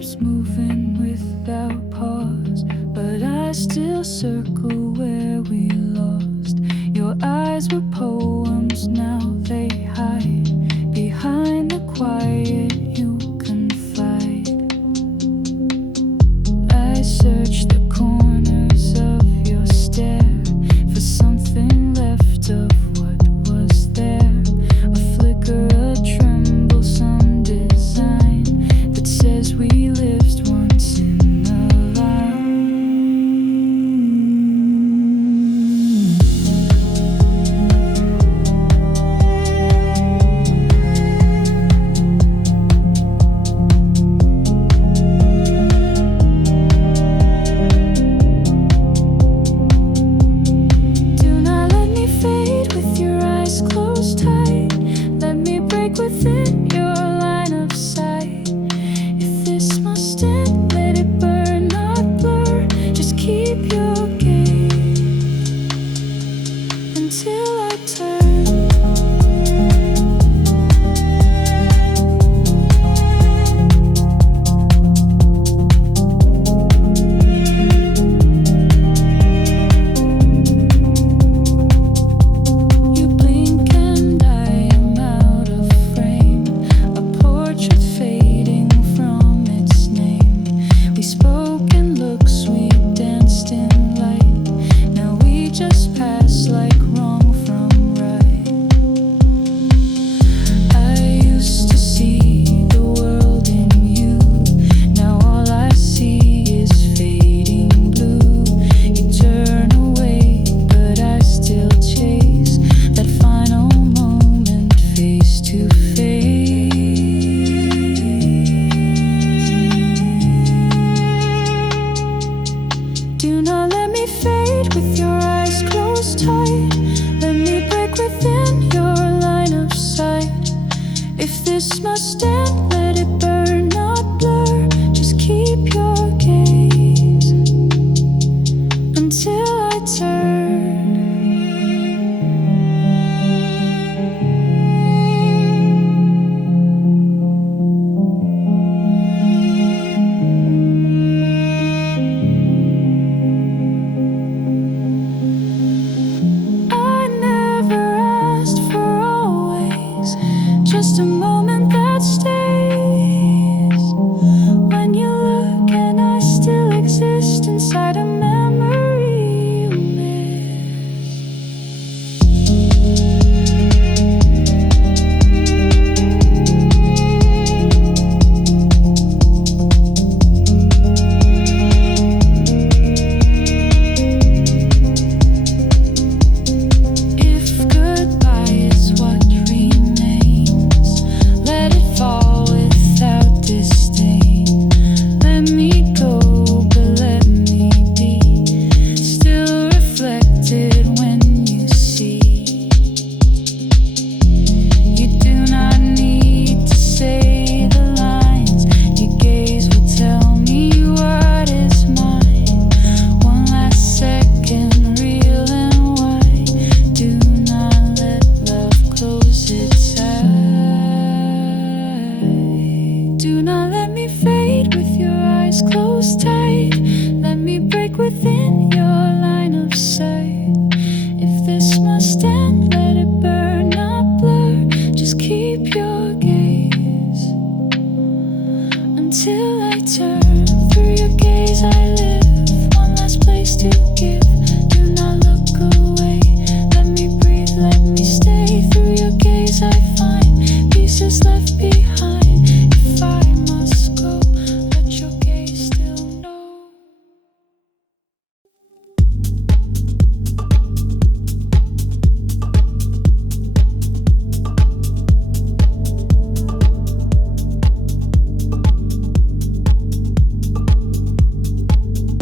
keeps moving without pause, but I still circle where we lost. Your eyes were poems, now they hide behind the quiet you confide. I search the corners of your stare for something left of what was there. A flicker, a tremble, some design that says we lived once in a line. Do not let me fade with your eyes closed tight. Let me break within your line of sight. If this must end, let it burn, not blur. Just keep your gaze until I turn. You blink and I am out of frame. A portrait fading from its name. We spoke in looks, we danced in light. Now we just pass like wrong from right. I used to see the world in you. Now all I see is fading blue. You turn away, but I still chase that final moment face to face. Do not let me fade with your eyes closed tight. Let me break within your line of sight. If this must end, let it burn, not blur. Just keep your gaze until I turn. I never asked for always, just a moment that stays. When you look and I still exist inside a memory you miss. If goodbye is what remains, let it fall without disdain. Let me go, but let me be still reflected when you see. You do not need to say the lines. Your gaze will tell me what is mine. One last second, real and wide. Do not let love close its eyes. Do not let me fade with your eyes closed tight. Let me break within your line of sight. If this must end, let it burn, not blur. Just keep your gaze until I turn. Through your gaze I live, one last place to give. Do not look away, let me breathe, let me stay. Through your gaze I find pieces left behind. If I must go, let your gaze still know.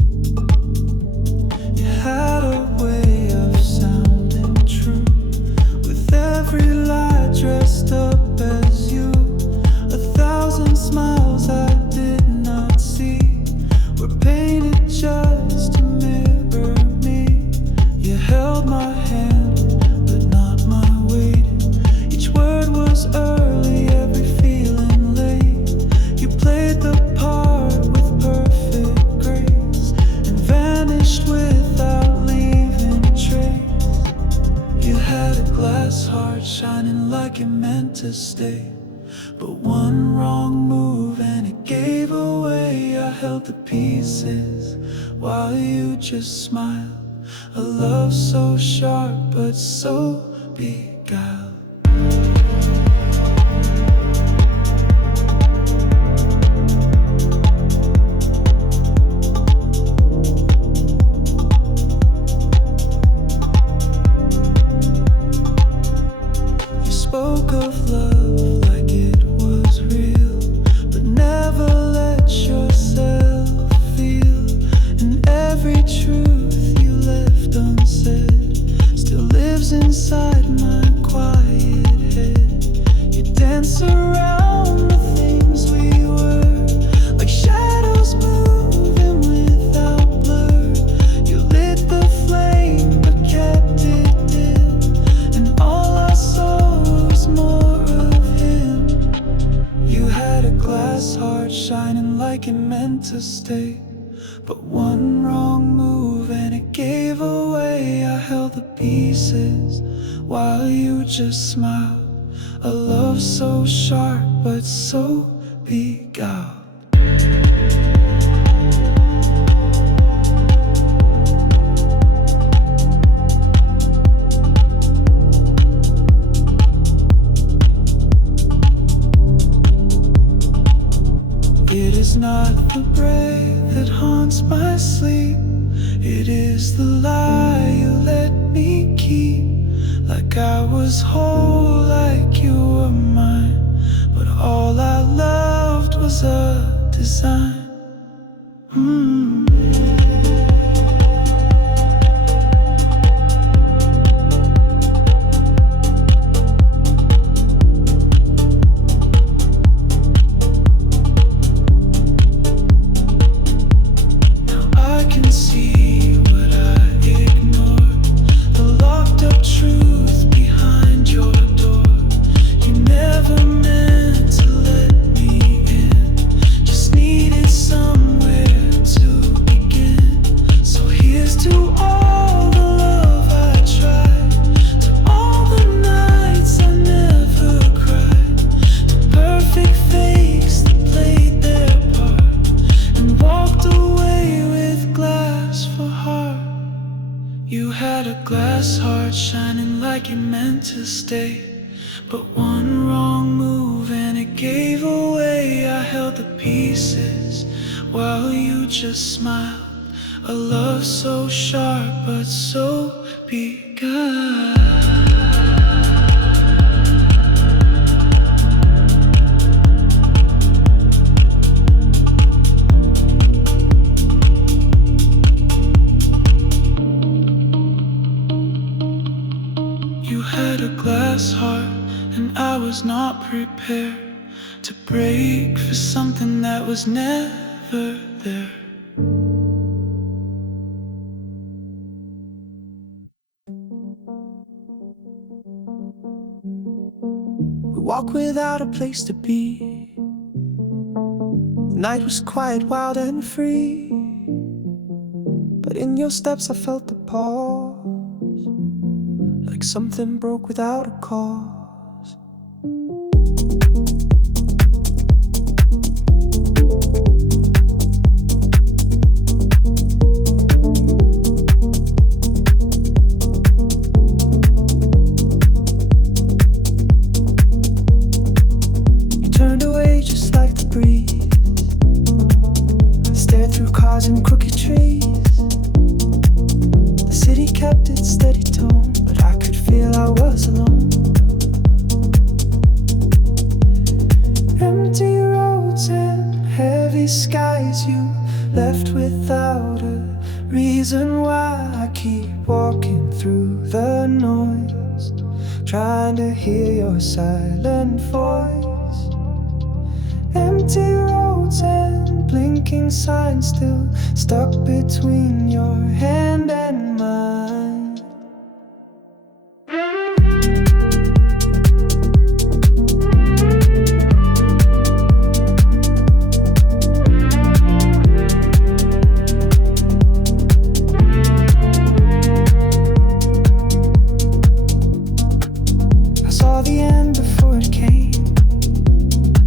But one wrong move and it gave away. I held the pieces while you just smiled. A love so sharp but so beguiled. You spoke of love like it was real, but never let yourself feel. And every truth you left unsaid still lives inside my quiet head. You dance around the things we were, like shadows moving without blur. You lit the flame but kept it dim, and all I saw was more of him. You had a glass heart shining like it meant to stay, but one wrong move and it gave away. I held the pieces while you just smiled. A love so sharp but so beguiled. It is not the brave that haunts my sleep. It is the lie you let me keep. Like I was whole, like you were mine, but all I loved was a design. I can see what I ignored, the locked up truth behind your door. You never meant to let me in, just needed somewhere to begin. So here's to all the love I tried, to all the nights I never cried, the perfect fakes that played their part and walked away with glass for heart. You had a glass heart shining like it meant to stay, but one wrong move and it gave away. I held the pieces while you just smiled. A love so sharp but so beguiled. You had a glass heart, and I was not prepared to break for something that was never there. We walked without a place to be. The night was quiet, wild and free, but in your steps I felt the pause, like something broke without a cause. You turned away just like the breeze. I stared through cars and crooked trees. The city kept its steady tone, but I could feel I was alone. Empty roads and heavy skies, you left without a reason why. I keep walking through the noise, trying to hear your silent voice. Empty roads and blinking signs, still stuck between your hand and mine. I saw the end before it came.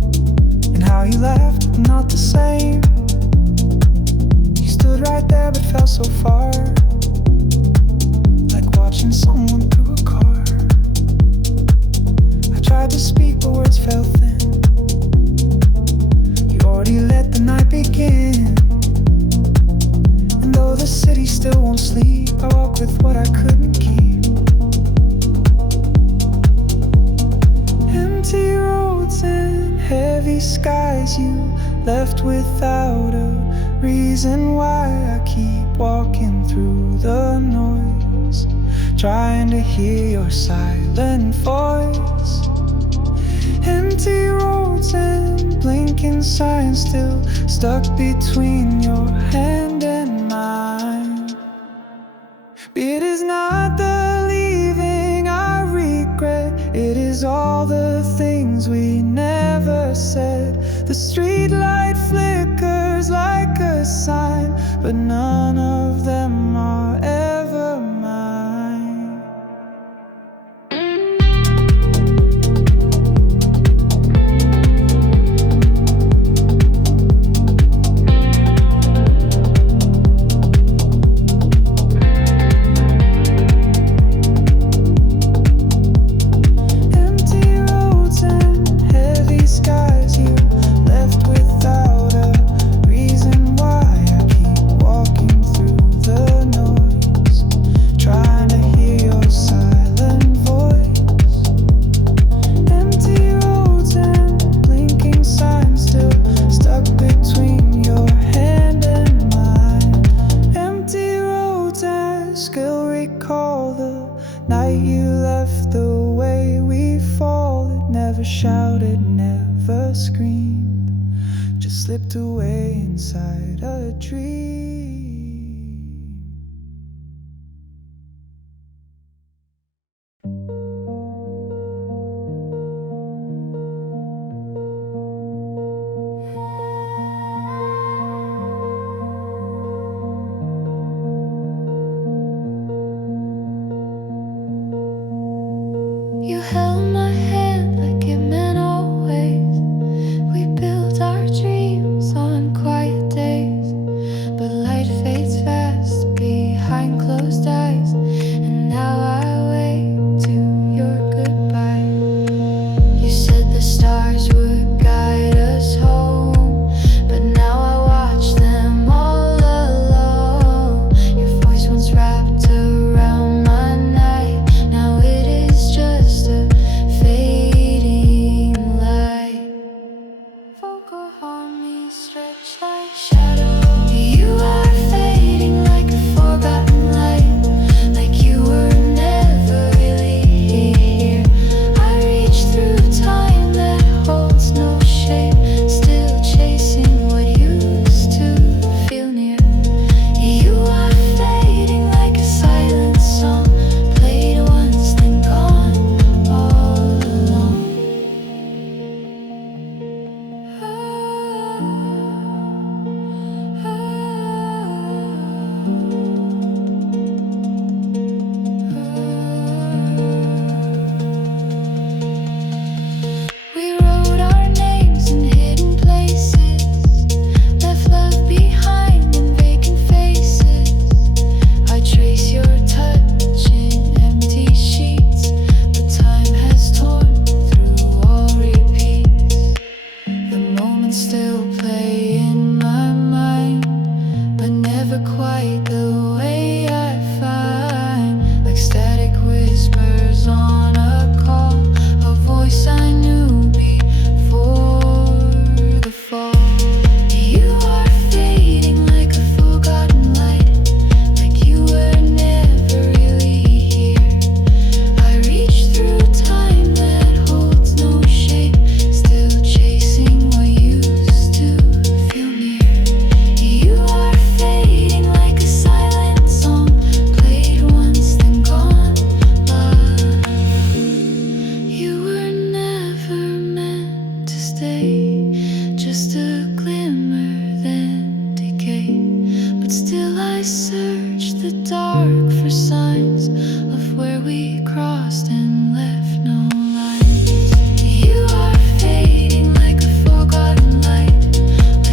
not the same. You stood right there but felt so far, like watching someone through a car. I tried to speak but words fell thin. You already let the night begin. And though the city still won't sleep, I walk with what I couldn't keep. Empty roads and heavy skies, you left without a reason why. I keep walking through the noise, trying to hear your silent voice. Empty roads and blinking signs, still stuck between your hand and mine. It is not the leaving I regret, it is all the things we never said. The streetlight flickers like a sign, but none of them are ever mine. Still recall the night you left, the way we fall. It never shouted, never screamed, just slipped away inside a dream. You held my hand like it meant always. We built our dreams on quiet days, but light fades fast behind closed eyes. And now I wait to your goodbye. You said the stars would guide us home, but now I watch them all alone. Your voice once wrapped around my night, now it is just a fading light. Vocal harmonies stretch like shadows. You are fading like a forgotten light, like you were never really here. I reach through time that holds no shape, still chasing what used to feel near. You are fading like a silent song, played once then gone all alone. We wrote our names in hidden places, left love behind in vacant faces. I trace your touch in empty sheets, but time has torn through all repeats. The moments still play in my mind, but never quite the way I find. Like static whispers on a call, a voice I knew before the fall. You are fading like a forgotten light, like you were never really here. I reach through time that holds no shape, still chasing what used to feel near. You are fading like a silent song, played once then gone live. You were never meant to stay, just a glimmer then decay. But still I search the dark for signs of where we crossed and left no lines. You are fading like a forgotten light,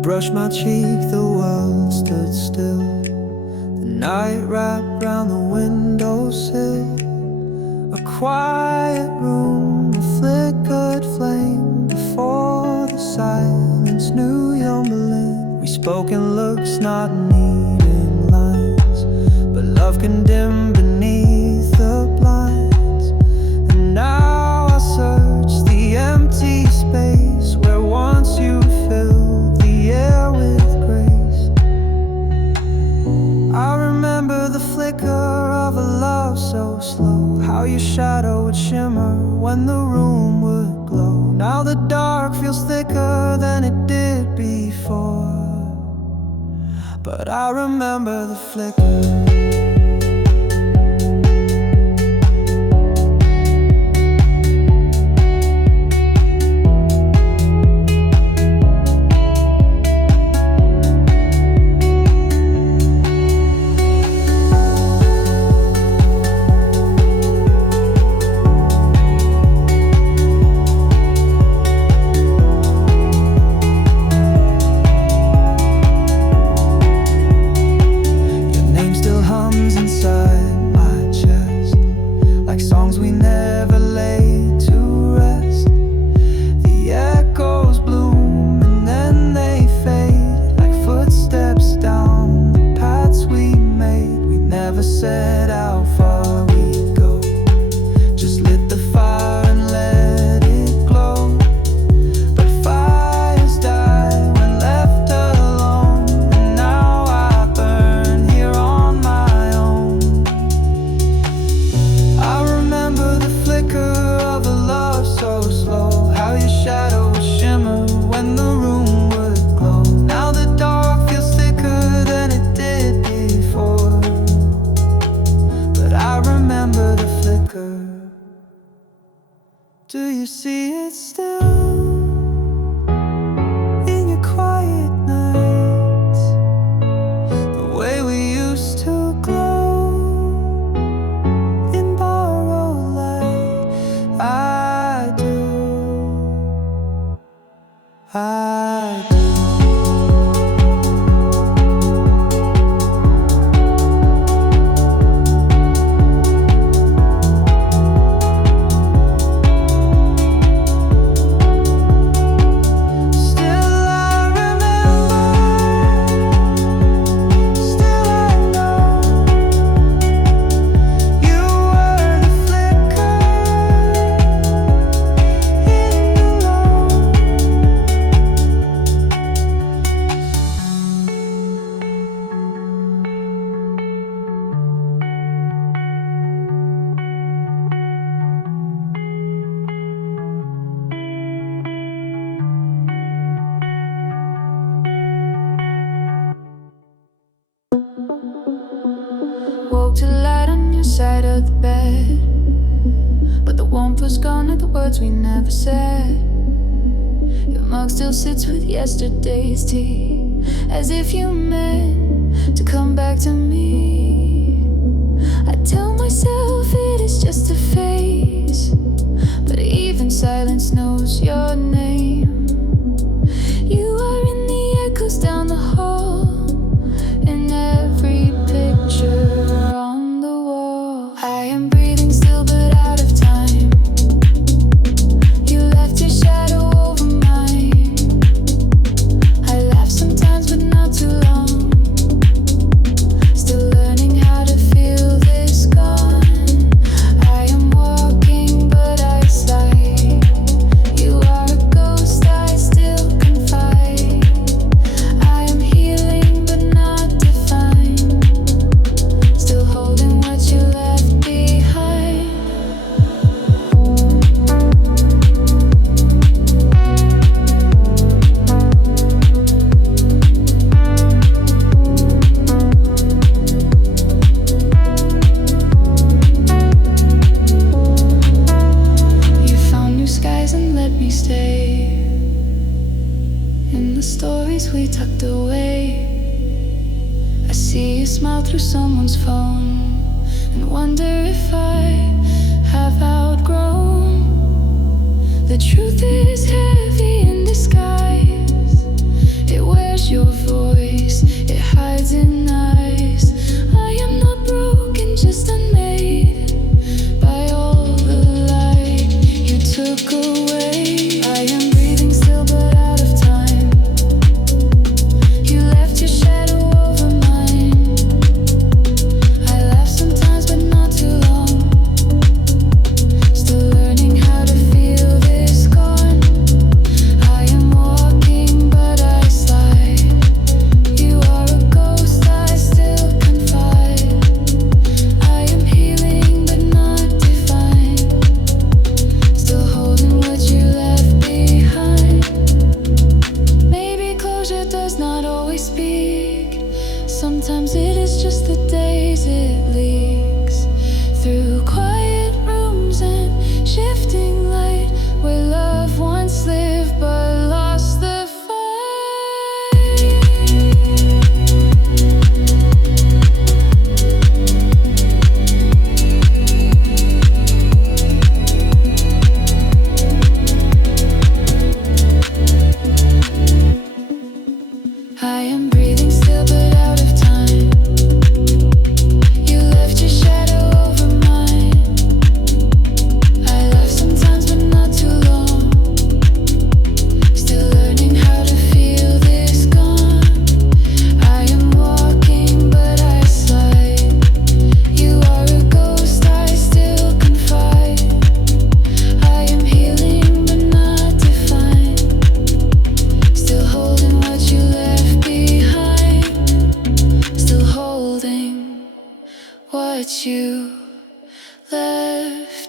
brushed my cheek, the world stood still. The night wrapped round the windowsill. A quiet room, a flickered flame before the silence knew your Berlin. We spoke in looks, not needing lines, but love can dim beneath the blinds. And now I search the empty space where once you filled the air with grace. I remember the flicker of a love so slow, how your shadow would shimmer when the room would glow. Now the dark feels thicker than it did before, but I remember the flicker. Said how far we'd go, just lit the fire and let it glow. But fires die when left alone, and now I burn here on my own. I remember the flicker of a love so slow, how your shadow would shimmer when the room would glow. Now the dark feels thicker than it did before, I remember the flicker. Do you see it still in your quiet nights? The way we used to glow in borrowed light. I do. Woke to the light on your side of the bed, but the warmth was gone like the words we never said. Your mug still sits with yesterday's tea, as if you meant to come back to me. I tell myself it is just a phase, but even silence knows your name. You are in the echoes down the hall, in every picture on the wall. I am breathing still but out of time. You left your shadow over mine. I laugh sometimes but not too long. Still learning how to feel this gone. I am walking but I slide. You are a ghost I still confide. I am healing but not defined. Still holding what you left behind. You found new skies and let me stay in the stories we tucked away. I see you smile through someone's phone and wonder if I have outgrown. The truth is heavy in disguise. It wears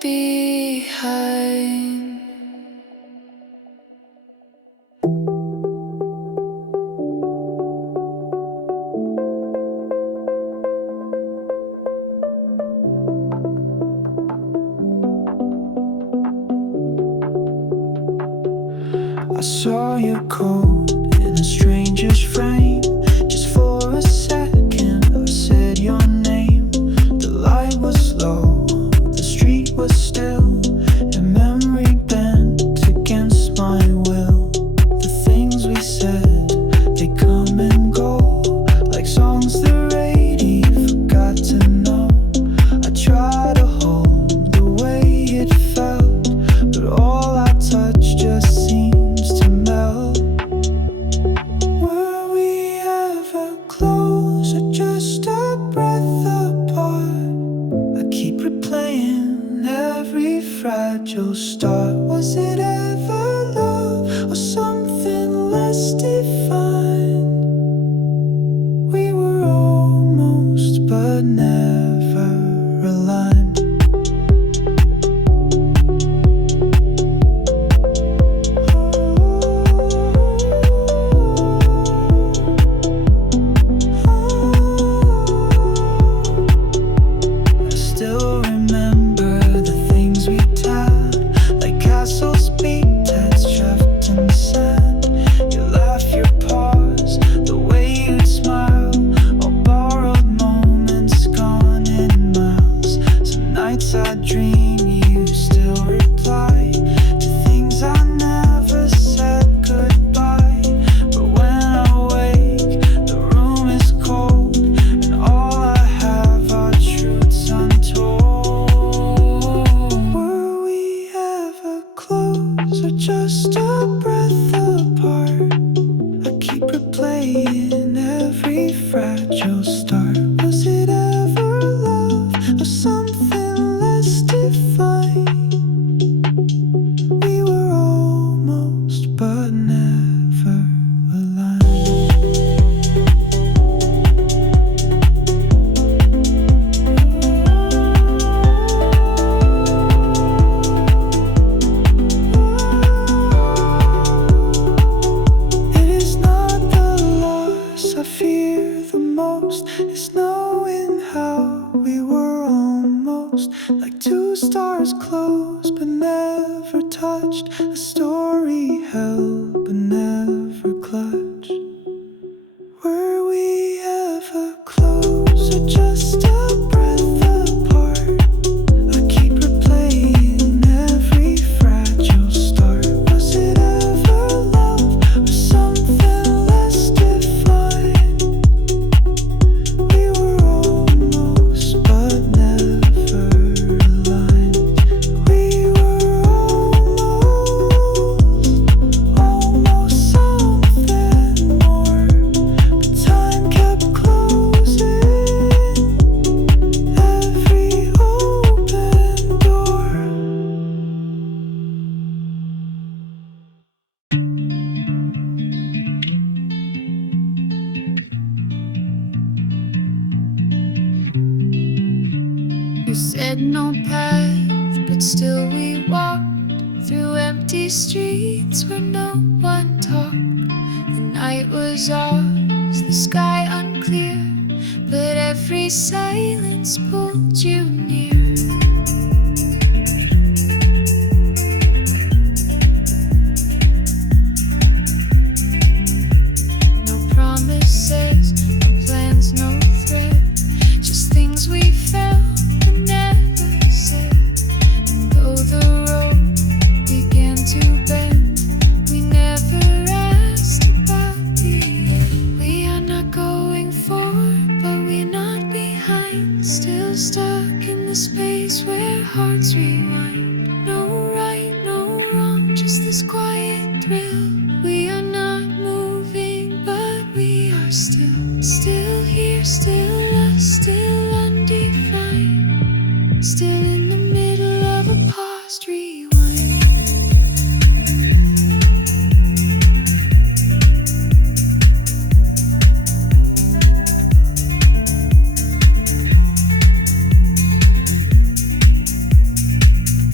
behind. I saw your coat in a stranger's frame. Just for a second I said your name. The light was low, the street was still, and memory bent against my will. The things we said, they come and go, like songs the radio forgot to know. I try to hold the way it felt, but all I touch just seems to melt. Were we ever close or just a breath apart? I keep replaying every fragile start. Was it ever love or something less defined? We were almost but never aligned. I still remember the things we tied, like castles beat tats trapped in sand. Your laugh, your pause, the way you'd smile, all borrowed moments gone in miles. Some nights I dream you still reply to things I never said goodbye. But when I wake, the room is cold, and all I have are truths untold. Were we ever close or just a breath apart? I keep replaying every fragile start. Was it ever love or something less defined? We were almost but never aligned. It is not the loss I fear the most, it's knowing how we were almost like two stars close but never touched, a story held but never clutched. Were we ever close or just a breath apart? I keep replaying every fragile start. Was it ever love or something less defined? We were almost but never aligned. We were almost something more, but time kept closing every open door. You said no path, but still we walked through empty streets where no one talked. The night was ours, the sky unclear, but every silence pulled you near. No promises, no plans, no threat, just things we felt but never said. And though the road began to bend, we never asked about the end. We are not going forward, but we're not behind. Still stuck in the space where hearts rewind. No right, no wrong, just this quiet thrill. We are not moving, but we are still here, still us, still undefined. Still in the middle of a paused rewind.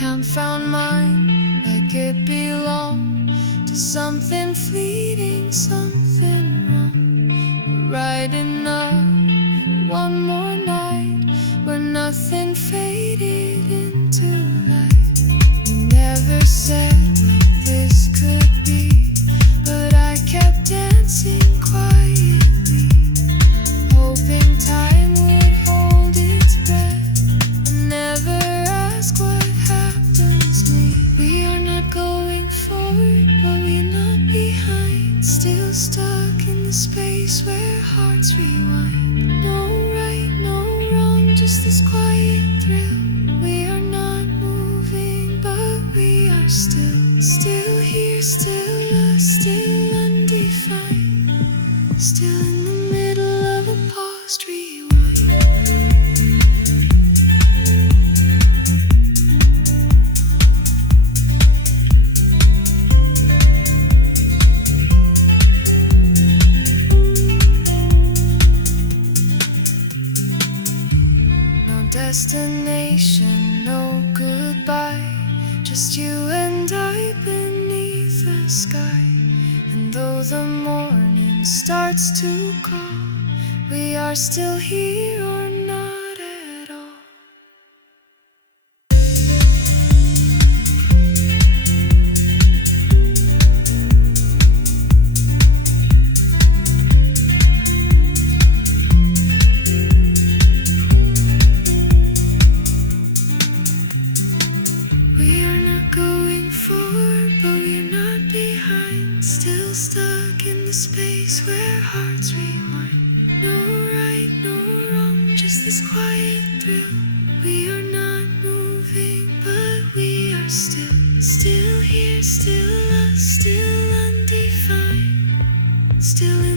can't find mine like it belonged to something fleeting, something wrong. Right enough for one more night where nothing faded into light. You never said what this could be, but I kept dancing quietly, hoping time would hold its breath and never ask what happens next. We are not going forward, but we're not behind, still stuck in the space where hearts rewind. No right, no wrong, just this quiet thrill. We are not moving, but we are still here, still us, still undefined, still in the middle of a paused rewind. No destination, no goodbye, just you and I beneath the sky. And though the morning starts to call, we are still here or not at all. We are not going forward, but we're not behind, still stuck in the space where hearts rewind. No right, no wrong, just this quiet thrill. We are not moving, but we are still here, still us, still undefined, still